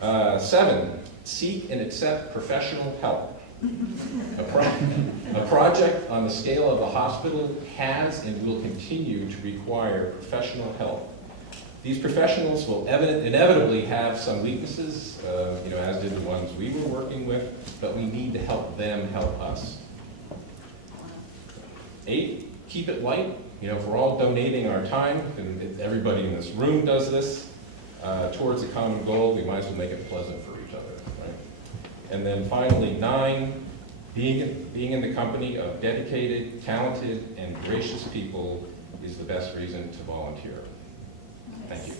Committee. 7, seek and accept professional help. A project on the scale of a hospital has and will continue to require professional help. These professionals will inevitably have some weaknesses, as did the ones we were working with, but we need to help them help us. 8, keep it light. If we're all donating our time, and if everybody in this room does this, towards a common goal, we might as well make it pleasant for each other, right? And then finally, 9, being in the company of dedicated, talented, and gracious people is the best reason to volunteer. Thank you.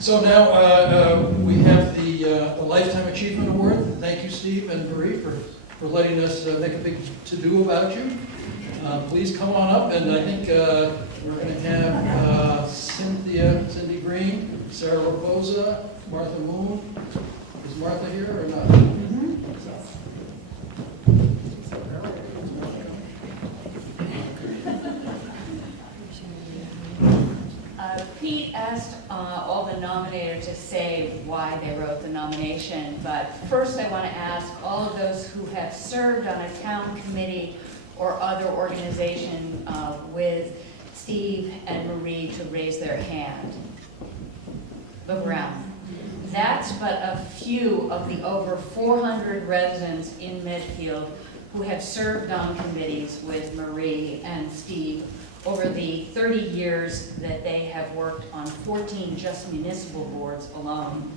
So now we have the Lifetime Achievement Award. Thank you, Steve and Marie, for letting us make a big to-do about you. Please come on up, and I think we're going to have Cindy Green, Sarah Raposa, Martha Moon. Is Martha here or not? Pete asked all the nominators to say why they wrote the nomination, but first I want to ask all of those who have served on a town committee or other organization with Steve and Marie to raise their hand. Look around. That's but a few of the over 400 residents in Medfield who have served on committees with Marie and Steve over the 30 years that they have worked on 14 just municipal boards alone.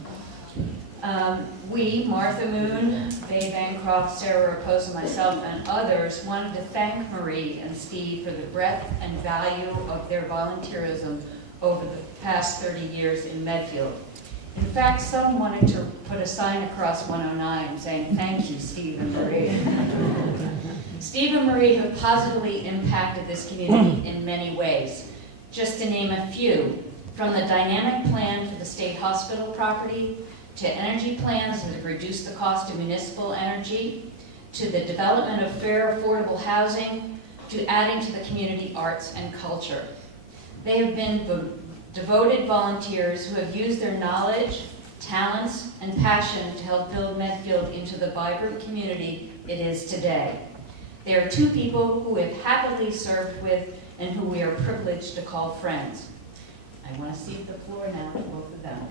We, Martha Moon, Babe Bancroft, Sarah Raposa, myself, and others wanted to thank Marie and Steve for the breadth and value of their volunteerism over the past 30 years in Medfield. In fact, some wanted to put a sign across 109 saying, "Thank you, Steve and Marie." Steve and Marie have positively impacted this community in many ways. Just to name a few, from the dynamic plan for the state hospital property, to energy plans that have reduced the cost of municipal energy, to the development of fair, affordable housing, to adding to the community arts and culture. They have been devoted volunteers who have used their knowledge, talents, and passion to help build Medfield into the vibrant community it is today. They are two people who we have happily served with and who we are privileged to call friends. I want to cede the floor now to both of them.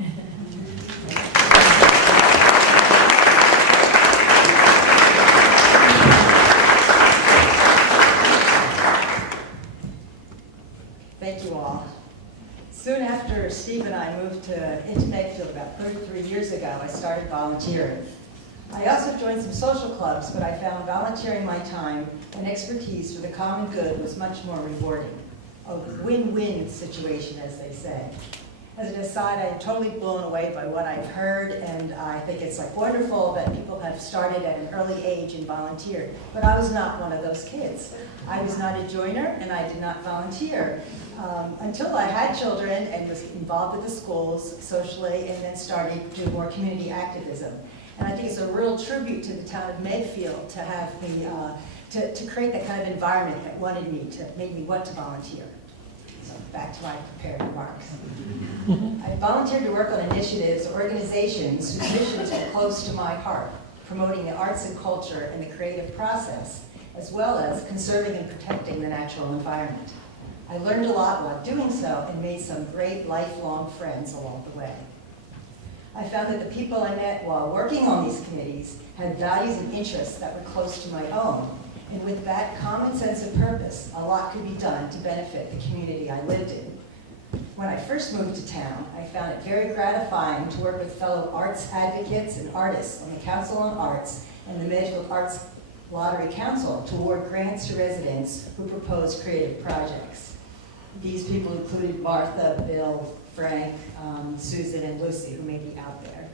Thank you all. Soon after Steve and I moved into Medfield about 33 years ago, I started volunteering. I also joined some social clubs, but I found volunteering my time and expertise for the common good was much more rewarding. A win-win situation, as they say. As an aside, I'm totally blown away by what I've heard, and I think it's like wonderful that people have started at an early age and volunteered. But I was not one of those kids. I was not a joiner, and I did not volunteer until I had children and was involved with the schools socially, and then started to do more community activism. And I think it's a real tribute to the town of Medfield to have me, to create that kind of environment that made me want to volunteer. So back to my prepared remarks. I volunteered to work on initiatives or organizations whose missions were close to my heart, promoting the arts and culture and the creative process, as well as conserving and protecting the natural environment. I learned a lot while doing so and made some great lifelong friends along the way. I found that the people I met while working on these committees had values and interests that were close to my own. And with that common sense of purpose, a lot could be done to benefit the community I lived in. When I first moved to town, I found it very gratifying to work with fellow arts advocates and artists on the Council on Arts and the Medfield Arts Lottery Council to award grants to residents who proposed creative projects. These people included Martha, Bill, Frank, Susan, and Lucy, who may be out there.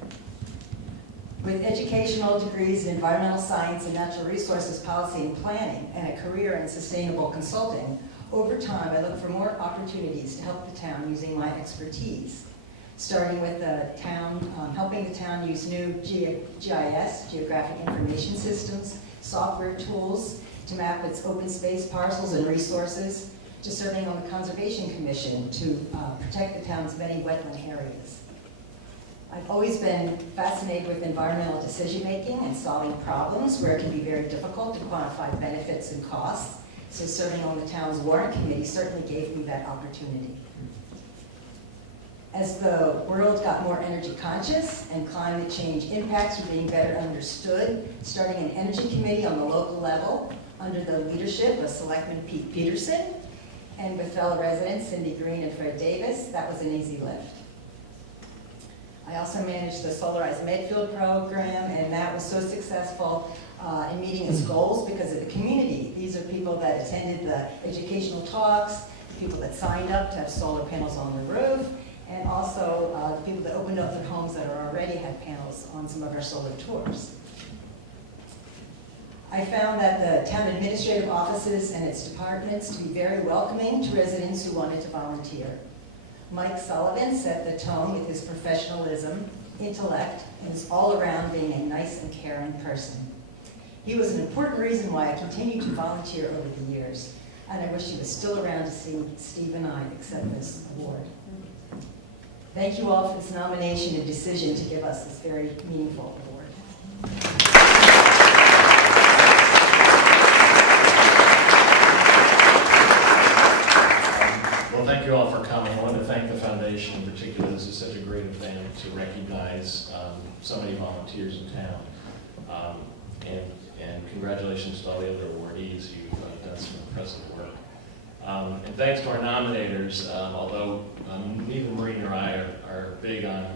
With educational degrees in environmental science and natural resources policy and planning, and a career in sustainable consulting, over time I looked for more opportunities to help the town using my expertise. Starting with the town, helping the town use new GIS, Geographic Information Systems, software tools to map its open space parcels and resources, to serving on the Conservation Commission to protect the town's many wetland areas. I've always been fascinated with environmental decision-making and solving problems where it can be very difficult to quantify benefits and costs, so serving on the town's warrant committee certainly gave me that opportunity. As the world got more energy conscious and climate change impacts were being better understood, starting an energy committee on the local level under the leadership of Selectman Pete Peterson, and with fellow residents Cindy Green and Fred Davis, that was an easy lift. I also managed the Solarize Medfield program, and that was so successful in meeting its goals because of the community. These are people that attended the educational talks, people that signed up to have solar panels on their roof, and also people that opened up their homes that already had panels on some of our solar tours. I found that the town administrative offices and its departments to be very welcoming to residents who wanted to volunteer. Mike Sullivan set the tone with his professionalism, intellect, and his all-around being a nice and caring person. He was an important reason why I continued to volunteer over the years, and I wish he was still around to see Steve and I accept this award. Thank you all for this nomination and decision to give us this very meaningful award. Well, thank you all for coming. I want to thank the foundation in particular. This is such a great event to recognize so many volunteers in town. And congratulations to all the other awardees. You've done some impressive work. And thanks to our nominators, although Maeve and Marie and I are big on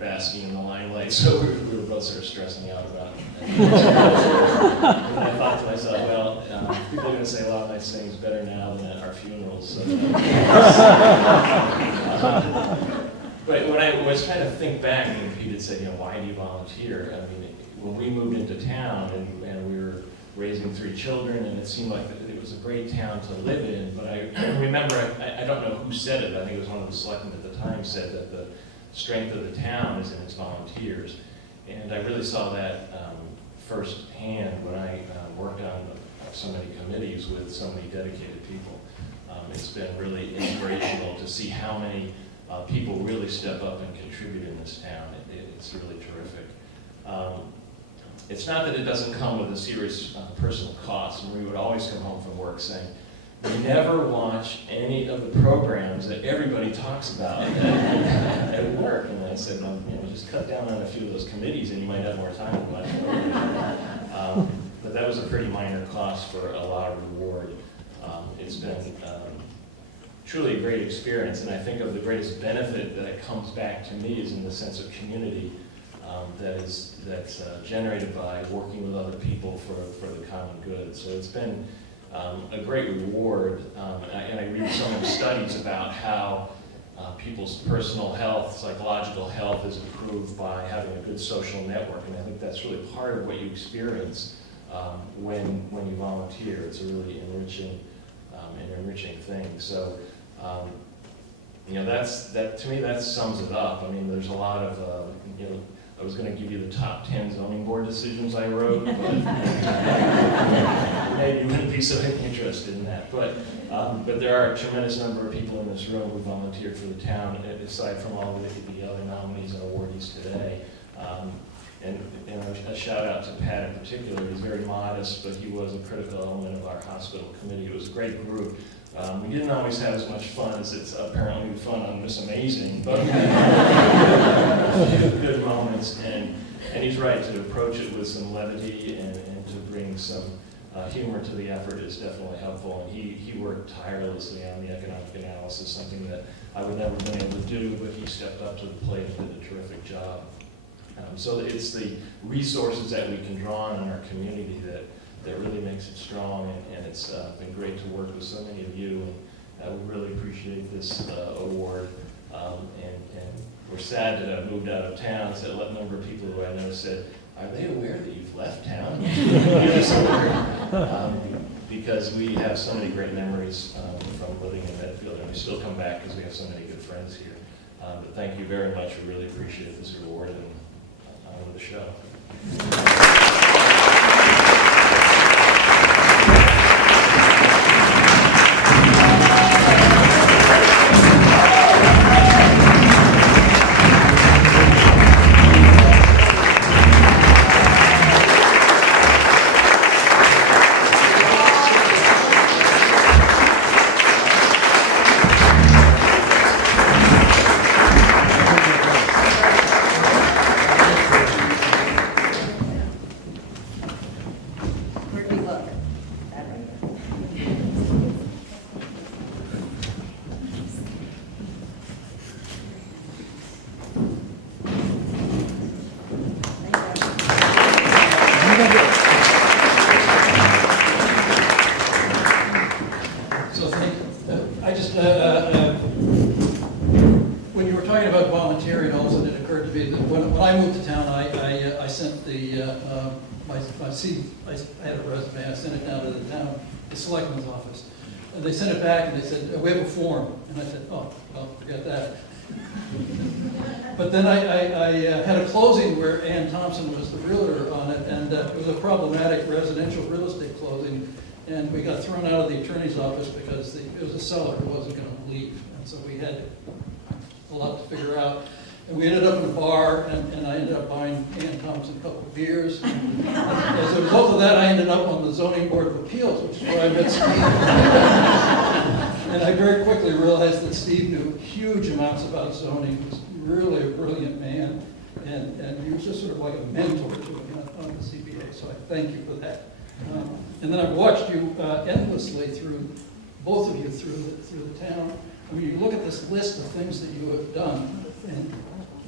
basking in the limelight, so we were both sort of stressing out about it. And I thought to myself, well, people are going to say a lot of nice things better now than at our funerals. So, but when I was trying to think back, and Pete had said, why do you volunteer? I mean, when we moved into town and we were raising 3 children, and it seemed like it was a great town to live in, but I remember, I don't know who said it, I think it was one of the selectmen at the time said that the strength of the town is in its volunteers. And I really saw that firsthand when I worked on so many committees with so many dedicated people. It's been really inspirational to see how many people really step up and contribute in this town. It's really terrific. It's not that it doesn't come with a serious personal cost. Marie would always come home from work saying, you never watch any of the programs that everybody talks about at work. And I said, well, just cut down on a few of those committees and you might have more time to watch them. But that was a pretty minor cost for a lot of reward. It's been truly a great experience, and I think of the greatest benefit that comes back to me is in the sense of community that's generated by working with other people for the common good. So it's been a great reward, and I read so many studies about how people's personal health, psychological health is improved by having a good social network, and I think that's really part of what you experience when you volunteer. It's a really enriching thing. So, to me, that sums it up. I mean, there's a lot of, I was going to give you the top 10 zoning board decisions I wrote, but maybe you wouldn't be so interested in that. But there are a tremendous number of people in this room who volunteered for the town, aside from all the other nominees and awardees today. And a shout out to Pat in particular. He's very modest, but he was a critical element of our hospital committee. It was a great group. We didn't always have as much fun as it's apparently fun on Miss Amazing, but good moments. And he's right, to approach it with some levity and to bring some humor to the effort is definitely helpful. And he worked tirelessly on the economic analysis, something that I would never have been able to do, but he stepped up to the plate and did a terrific job. So it's the resources that we can draw on in our community that really makes it strong, and it's been great to work with so many of you, and we really appreciate this award, and we're sad to have moved out of town. So a number of people who I know said, are they aware that you've left town? Because we have so many great memories from living in Medfield, and we still come back because we have so many good friends here. But thank you very much. We really appreciate this reward, and on with the show. When you were talking about volunteering, also it occurred to me that when I moved to town, I sent my CV, I had a resume, I sent it down to the selectman's office. And they sent it back and they said, we have a form. And I said, oh, well, forget that. But then I had a closing where Ann Thompson was the realtor on it, and it was a problematic residential real estate closing. And we got thrown out of the attorney's office because it was a seller who wasn't going to leave. And so we had a lot to figure out. And we ended up in a bar, and I ended up buying Ann Thompson a couple of beers. And as a result of that, I ended up on the Zoning Board of Appeals, which is where I met Steve. And I very quickly realized that Steve knew huge amounts about zoning. He was really a brilliant man, and he was just sort of like a mentor to me on the CBA. So I thank you for that. And then I've watched you endlessly through, both of you, through the town. I mean, you look at this list of things that you have done, and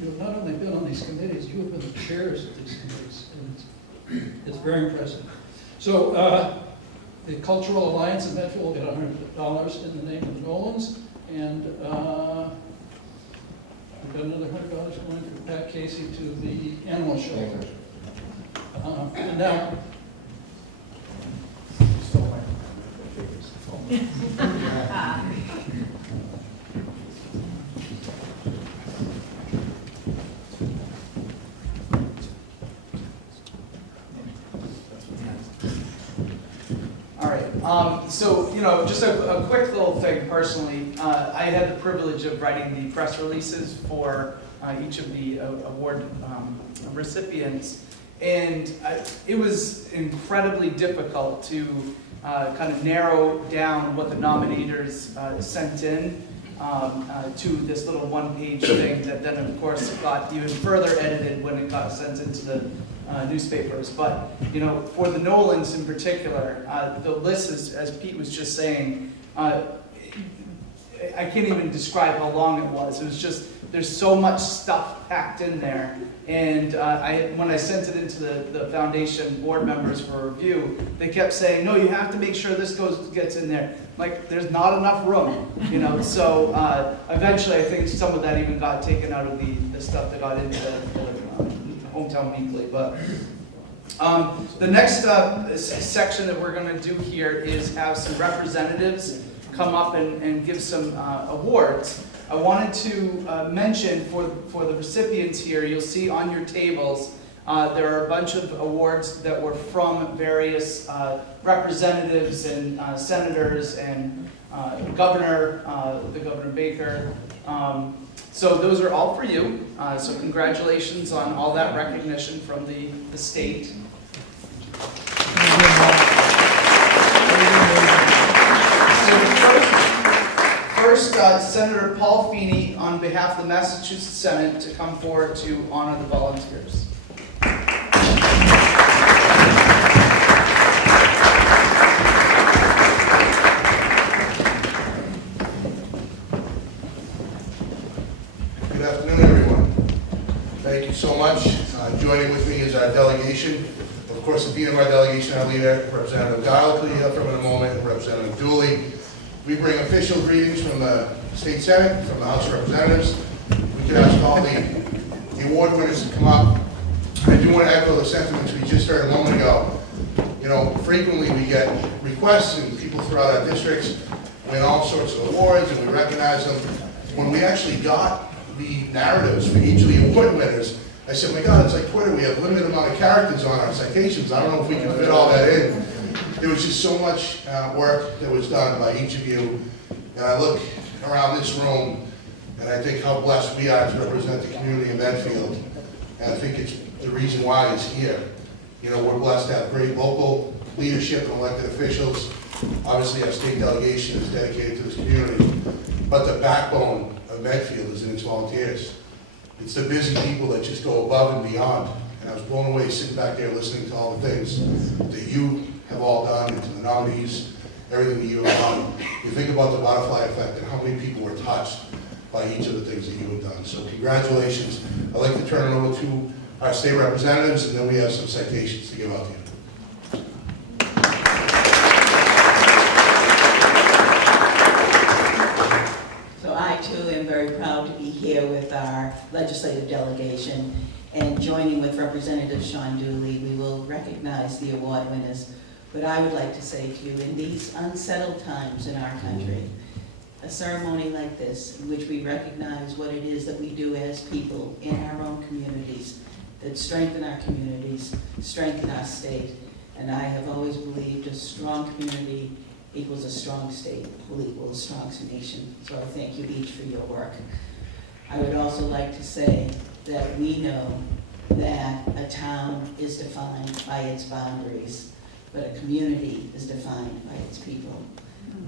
you have not only been on these committees, you have been the chairs of these committees, and it's very impressive. So the Cultural Alliance of Medfield will get $100 in the name of the Nolans, and we've got another $100 going from Pat Casey to the animal shelter. And now, All right, so, just a quick little thing personally. I had the privilege of writing the press releases for each of the award recipients, and it was incredibly difficult to kind of narrow down what the nominators sent in to this little one-page thing that then, of course, got even further edited when it got sent into the newspapers. But, you know, for the Nolans in particular, the list is, as Pete was just saying, I can't even describe how long it was. It was just, there's so much stuff packed in there. And when I sent it into the foundation board members for review, they kept saying, no, you have to make sure this gets in there. Like, there's not enough room, you know? So eventually I think some of that even got taken out of the stuff that got into the Hometown Weekly. But the next section that we're gonna do here is have some representatives come up and give some awards. I wanted to mention for the recipients here, you'll see on your tables, there are a bunch of awards that were from various representatives and senators and the Governor Baker. So those are all for you. So congratulations on all that recognition from the state. First, Senator Paul Feeney, on behalf of the Massachusetts Senate, to come forward to honor the volunteers. Good afternoon, everyone. Thank you so much. Joining with me is our delegation. Of course, at the end of our delegation, our leader, Representative Dial, will be up from in a moment, and Representative Dooley. We bring official greetings from the State Senate, from the House of Representatives. We can ask all the award winners to come up. I do want to echo the sentiments we just heard a moment ago. You know, frequently we get requests and people throughout our districts win all sorts of awards and we recognize them. When we actually got the narratives for each of the award winners, I said, my God, it's like Twitter. We have a limited amount of characters on our citations. I don't know if we can fit all that in. There was just so much work that was done by each of you. And I look around this room, and I think how blessed we are to represent the community of Medfield. And I think it's the reason why it's here. You know, we're blessed to have great local leadership and elected officials. Obviously, our state delegation is dedicated to this community. But the backbone of Medfield is in its volunteers. It's the busy people that just go above and beyond. And I was blown away sitting back there listening to all the things that you have all done, and to the nominees, everything that you have done. You think about the butterfly effect and how many people were touched by each of the things that you have done. So congratulations. I'd like to turn it over to our state representatives, and then we have some citations to give out to you. So I too am very proud to be here with our legislative delegation, and joining with Representative Sean Dooley, we will recognize the award winners. But I would like to say to you, in these unsettled times in our country, a ceremony like this, in which we recognize what it is that we do as people in our own communities, that strengthen our communities, strengthen our state. And I have always believed a strong community equals a strong state, will equal a strong nation. So I thank you each for your work. I would also like to say that we know that a town is defined by its boundaries, but a community is defined by its people.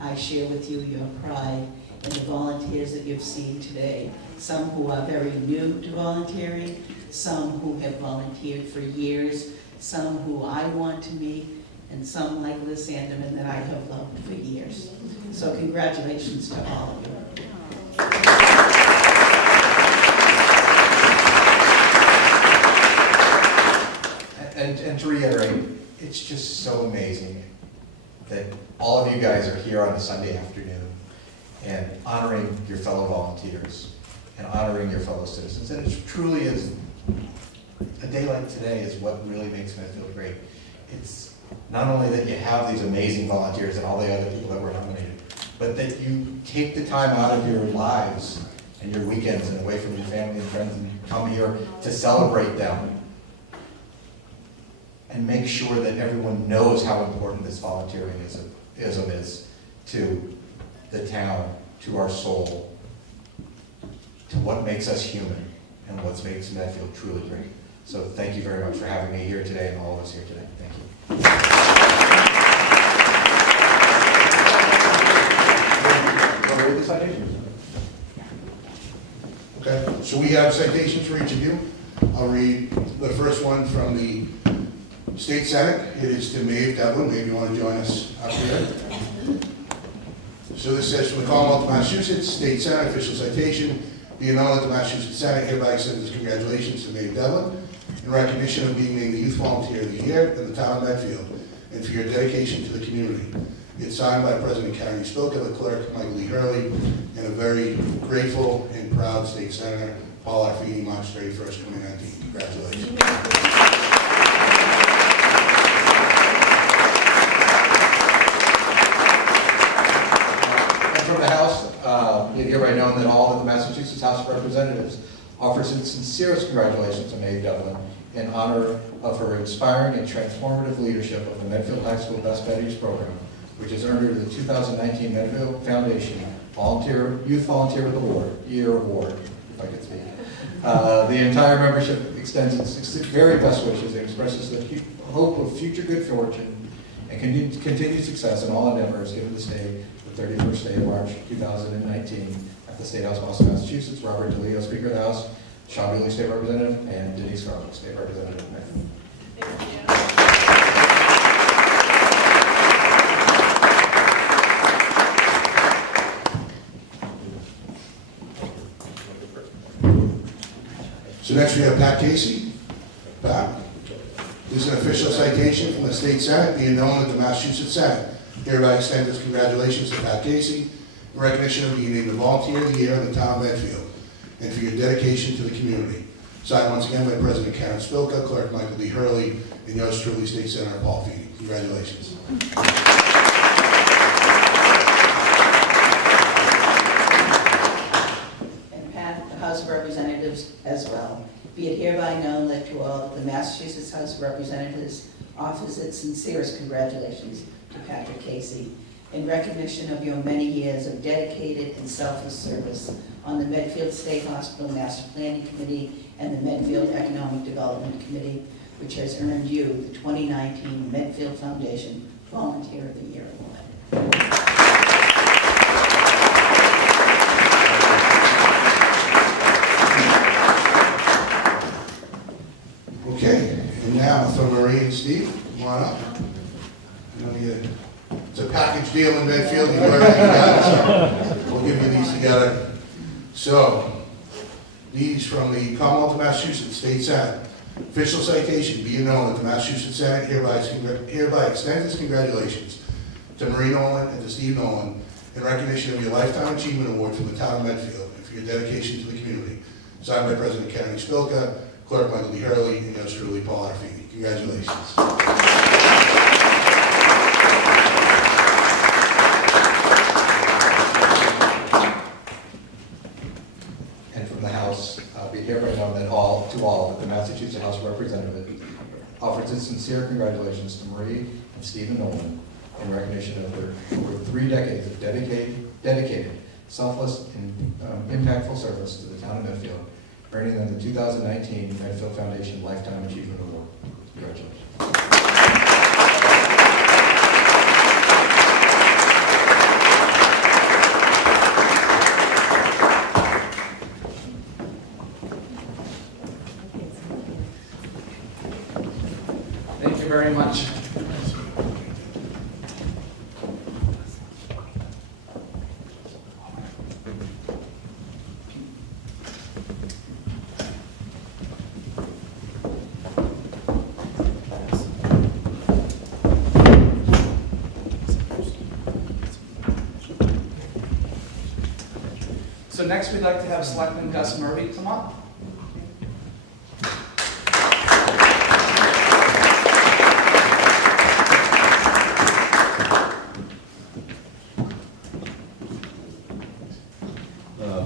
I share with you your pride in the volunteers that you've seen today, some who are very new to volunteering, some who have volunteered for years, some who I want to meet, and some like Liz Sandeman that I have loved for years. So congratulations to all of you. And to reiterate, it's just so amazing that all of you guys are here on a Sunday afternoon and honoring your fellow volunteers and honoring your fellow citizens. And it truly is, a day like today is what really makes Medfield great. It's not only that you have these amazing volunteers and all the other people that were nominated, but that you take the time out of your lives and your weekends and away from your family and friends and come here to celebrate them and make sure that everyone knows how important this volunteering is to the town, to our soul, to what makes us human and what makes Medfield truly great. So thank you very much for having me here today and all of us here today. Thank you. So we have citations for each of you. I'll read the first one from the State Senate. It is to Maeve Devlin. Maybe you want to join us up here. So this says, from the Commonwealth of Massachusetts, State Senate, official citation, be it known that the Massachusetts Senate hereby extends its congratulations to Maeve Devlin in recognition of being named the Youth Volunteer of the Year in the town of Medfield, and for your dedication to the community. It's signed by President Caro, the clerk, Michael Lee Hurley, and a very grateful and proud State Senator, Paul Arfini, March 31st, 2019. Congratulations. And from the House, be it hereby known that all of the Massachusetts House of Representatives offers its sincerest congratulations to Maeve Devlin in honor of her inspiring and transformative leadership of the Medfield High School Best Buddies program, which has earned her the 2019 Medfield Foundation Youth Volunteer Year Award, if I could speak. The entire membership extends its very best wishes and expresses the hope of future good fortune and continued success in all endeavors given the state the 31st day of March 2019 at the State House, Boston, Massachusetts. Robert DeLeo, Speaker of the House, Sean Dooley, State Representative, and Denise Caro, State Representative of Medfield. So next we have Pat Casey. Pat, this is an official citation from the State Senate, being known that the Massachusetts Senate hereby extends its congratulations to Pat Casey in recognition of being named the Volunteer of the Year in the town of Medfield, and for your dedication to the community. Signed once again by President Karen Spilka, Clerk Michael D. Hurley, and yours truly, State Senator Paul Feeney. Congratulations. And Pat, the House of Representatives as well. Be it hereby known that to all that the Massachusetts House of Representatives offers its sincerest congratulations to Patrick Casey in recognition of your many years of dedicated and selfless service on the Medfield State Hospital Master Planning Committee and the Medfield Economic Development Committee, which has earned you the 2019 Medfield Foundation Volunteer of the Year Award. Okay, and now from Marie and Steve, come on up. It's a package deal in Medfield, you already got it, so we'll give you these together. So, these from the Commonwealth of Massachusetts State Senate. Official citation, be it known that the Massachusetts Senate hereby extends its congratulations to Marie Nolan and to Steve Nolan in recognition of your Lifetime Achievement Award from the town of Medfield and for your dedication to the community. Signed by President Karen Spilka, Clerk Michael D. Hurley, and yours truly, Paul Arfini. Congratulations. And from the House, be hereby known that all that the Massachusetts House of Representatives offers its sincere congratulations to Marie and Stephen Nolan in recognition of their over 3 decades of dedicated, selfless, and impactful service to the town of Medfield, earning them the 2019 Medfield Foundation Lifetime Achievement Award. Congratulations. Thank you very much. So next we'd like to have Selectman Gus Murphy come up.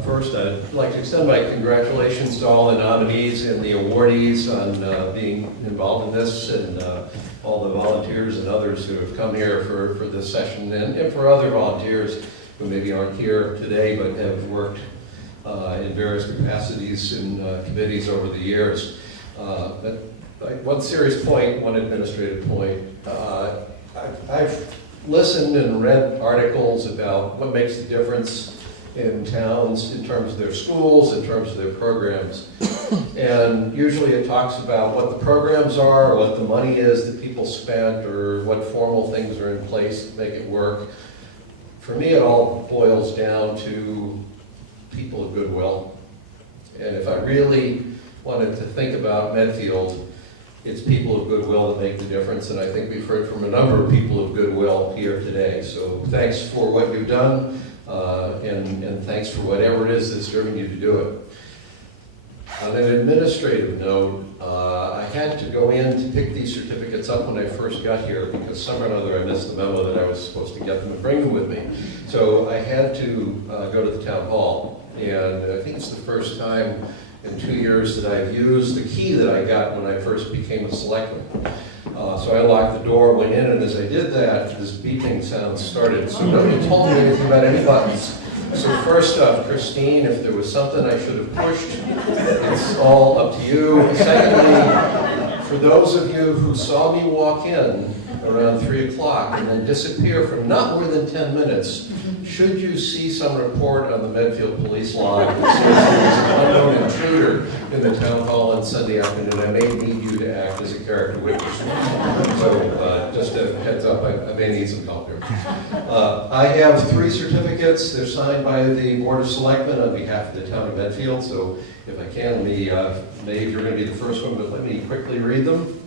First, I'd like to extend my congratulations to all the nominees and the awardees on being involved in this, and all the volunteers and others who have come here for this session, and for other volunteers who maybe aren't here today but have worked in various capacities in committees over the years. But one serious point, one administrative point, I've listened and read articles about what makes the difference in towns in terms of their schools, in terms of their programs. And usually it talks about what the programs are, what the money is that people spent, or what formal things are in place that make it work. For me, it all boils down to people of goodwill. And if I really wanted to think about Medfield, it's people of goodwill that make the difference, and I think we've heard from a number of people of goodwill here today. So thanks for what you've done, and thanks for whatever it is that's driven you to do it. On an administrative note, I had to go in to pick these certificates up when I first got here because somehow or another I missed the memo that I was supposed to get them and bring them with me. So I had to go to the town hall, and I think it's the first time in 2 years that I've used the key that I got when I first became a selectman. So I locked the door, went in, and as I did that, this beeping sound started. So nobody told me anything about any buttons. So first off, Christine, if there was something I should have pushed, it's all up to you. Secondly, for those of you who saw me walk in around 3 o'clock and then disappear for not more than 10 minutes, should you see some report on the Medfield police log that says there's an unknown intruder in the town hall on Sunday afternoon, I may need you to act as a character witness. So just a heads up, I may need some help here. I have 3 certificates. They're signed by the Board of Selectmen on behalf of the town of Medfield. So if I can, Maeve, you're going to be the first one, but let me quickly read them.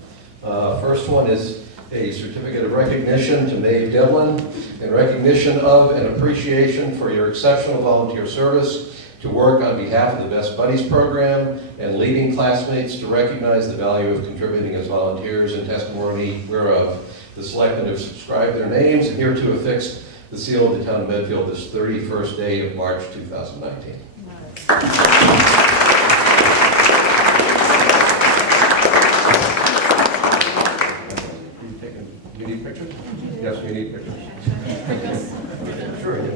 First one is a certificate of recognition to Maeve Devlin in recognition of and appreciation for your exceptional volunteer service to work on behalf of the Best Buddies program and leading classmates to recognize the value of contributing as volunteers and testimony whereof the selectmen have subscribed their names and hereto affixed the seal of the town of Medfield this 31st day of March 2019. You need pictures? Yes, we need pictures. Sure, yeah.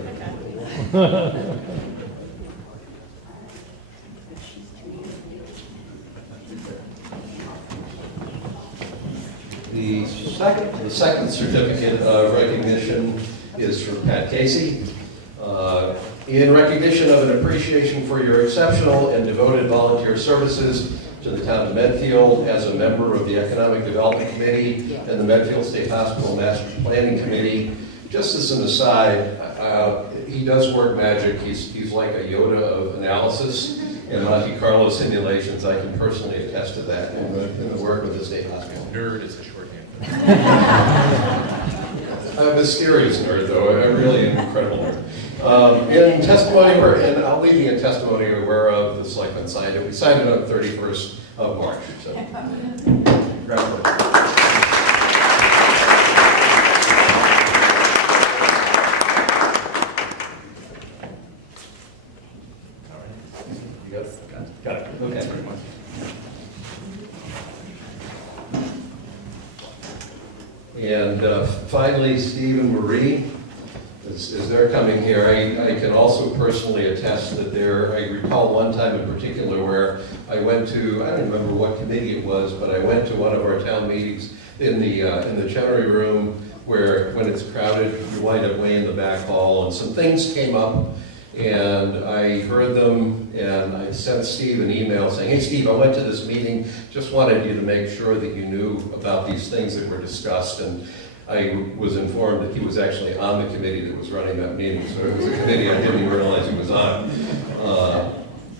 The second certificate of recognition is for Pat Casey. In recognition of an appreciation for your exceptional and devoted volunteer services to the town of Medfield as a member of the Economic Development Committee and the Medfield State Hospital Master Planning Committee. Just as an aside, he does work magic. He's like a Yoda of analysis and Monte Carlo simulations. I can personally attest to that in the work with the State Hospital. Nerd is a shorthand. I'm a mysterious nerd, though. I really am an incredible nerd. In testimony, and I'll leave you in testimony whereof the selectmen signed it. We signed it on the 31st of March. So, congratulations. You got it. Okay. And finally, Steve and Marie, as they're coming here, I can also personally attest that I recall one time in particular where I went to, I don't remember what committee it was, but I went to one of our town meetings in the Chenery room where when it's crowded, you wind up way in the back hall, and some things came up, and I heard them, and I sent Steve an email saying, hey Steve, I went to this meeting, just wanted you to make sure that you knew about these things that were discussed, and I was informed that he was actually on the committee that was running that meeting, so it was a committee I didn't even realize he was on.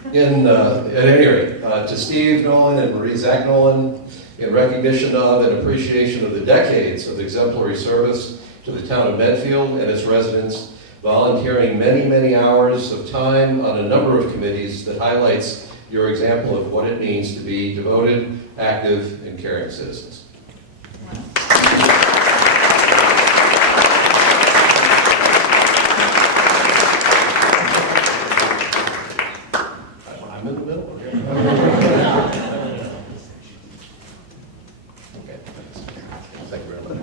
At any rate, to Steve Nolan and Marie Zach Nolan, in recognition of and appreciation of the decades of exemplary service to the town of Medfield and its residents, volunteering many, many hours of time on a number of committees that highlights your example of what it means to be devoted, active, and caring citizens. I'm in the middle. Okay, thanks. Thank you very much.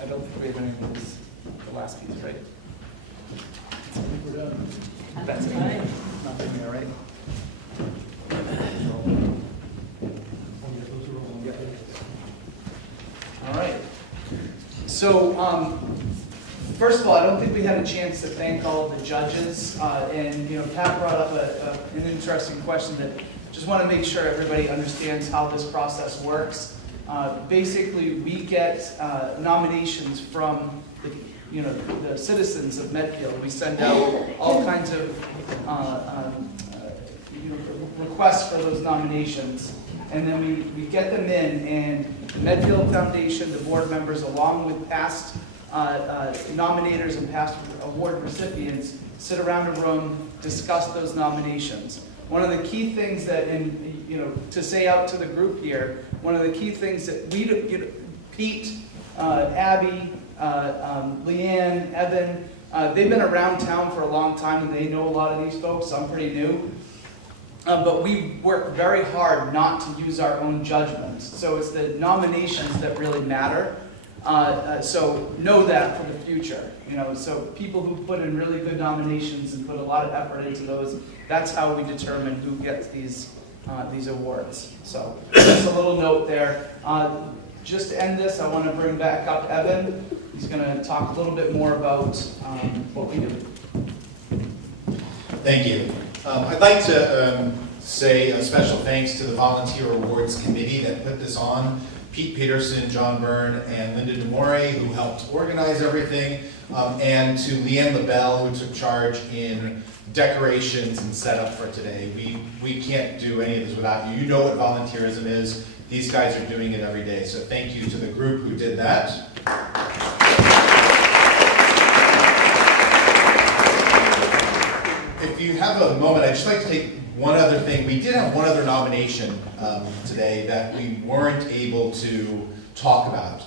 I don't think we have any of those, the last piece, right? I think we're done. That's it. Nothing there, right? All right. So, first of all, I don't think we had a chance to thank all of the judges. And, Pat brought up an interesting question that just want to make sure everybody understands how this process works. Basically, we get nominations from the citizens of Medfield. We send out all kinds of requests for those nominations, and then we get them in, and the Medfield Foundation, the board members, along with past nominators and past award recipients, sit around a room, discuss those nominations. One of the key things that, to say out to the group here, one of the key things that Pete, Abby, Leanne, Evan, they've been around town for a long time and they know a lot of these folks. I'm pretty new. But we work very hard not to use our own judgment. So it's the nominations that really matter. So know that for the future. So people who put in really good nominations and put a lot of effort into those, that's how we determine who gets these awards. So just a little note there. Just to end this, I want to bring back up Evan. He's going to talk a little bit more about what we do. Thank you. I'd like to say a special thanks to the Volunteer Awards Committee that put this on. Pete Peterson, John Byrne, and Linda DeMore, who helped organize everything, and to Leanne LaBelle, who took charge in decorations and setup for today. We can't do any of this without you. You know what volunteerism is. These guys are doing it every day, so thank you to the group who did that. If you have a moment, I'd just like to take one other thing. We did have one other nomination today that we weren't able to talk about.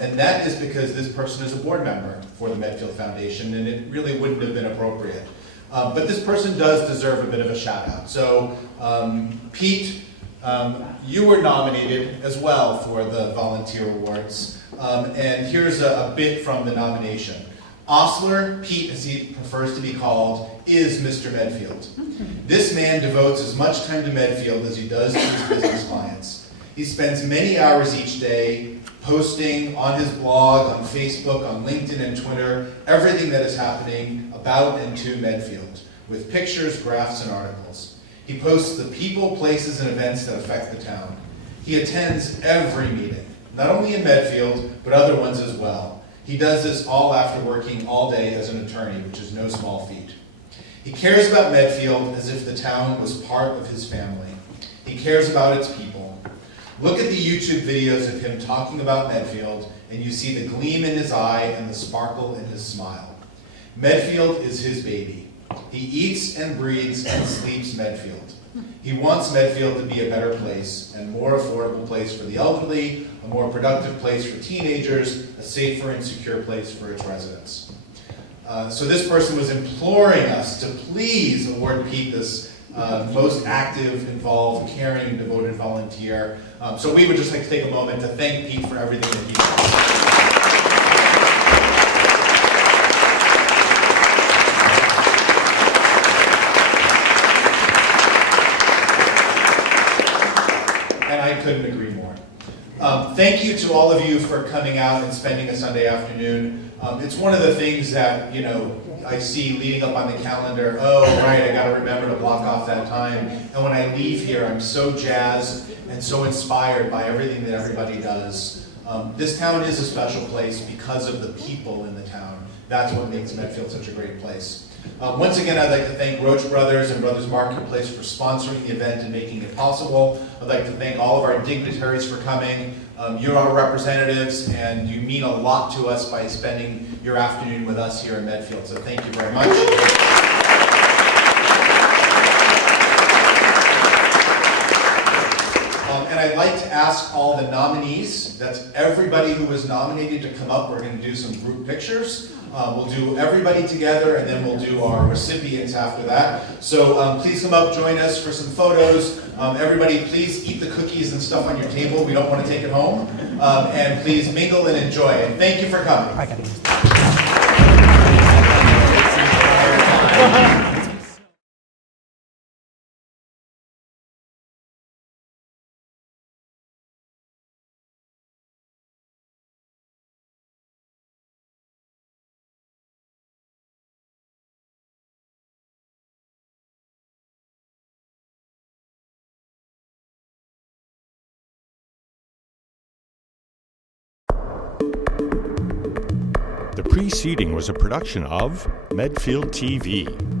And that is because this person is a board member for the Medfield Foundation, and it really wouldn't have been appropriate. But this person does deserve a bit of a shout out. So Pete, you were nominated as well for the Volunteer Awards. And here's a bit from the nomination. Osler, Pete as he prefers to be called, is Mr. Medfield. This man devotes as much time to Medfield as he does to his business clients. He spends many hours each day posting on his blog, on Facebook, on LinkedIn and Twitter, everything that is happening about and to Medfield, with pictures, graphs, and articles. He posts the people, places, and events that affect the town. He attends every meeting, not only in Medfield, but other ones as well. He does this all after working all day as an attorney, which is no small feat. He cares about Medfield as if the town was part of his family. He cares about its people. Look at the YouTube videos of him talking about Medfield, and you see the gleam in his eye and the sparkle in his smile. Medfield is his baby. He eats and breathes and sleeps Medfield. He wants Medfield to be a better place, and more affordable place for the elderly, a more productive place for teenagers, a safer and secure place for its residents. So this person was imploring us to please award Pete this most active, involved, caring, and devoted volunteer. So we would just like to take a moment to thank Pete for everything that he does. And I couldn't agree more. Thank you to all of you for coming out and spending a Sunday afternoon. It's one of the things that, I see leading up on the calendar. Oh, right, I gotta remember to block off that time. And when I leave here, I'm so jazzed and so inspired by everything that everybody does. This town is a special place because of the people in the town. That's what makes Medfield such a great place. Once again, I'd like to thank Roach Brothers and Brothers Marketplace for sponsoring the event and making it possible. I'd like to thank all of our dignitaries for coming. You're our representatives, and you mean a lot to us by spending your afternoon with us here in Medfield, so thank you very much. And I'd like to ask all the nominees, that's everybody who was nominated, to come up. We're going to do some group pictures. We'll do everybody together, and then we'll do our recipients after that. So please come up, join us for some photos. Everybody, please eat the cookies and stuff on your table. We don't want to take it home. And please mingle and enjoy. And thank you for coming. preceding was a production of Medfield TV.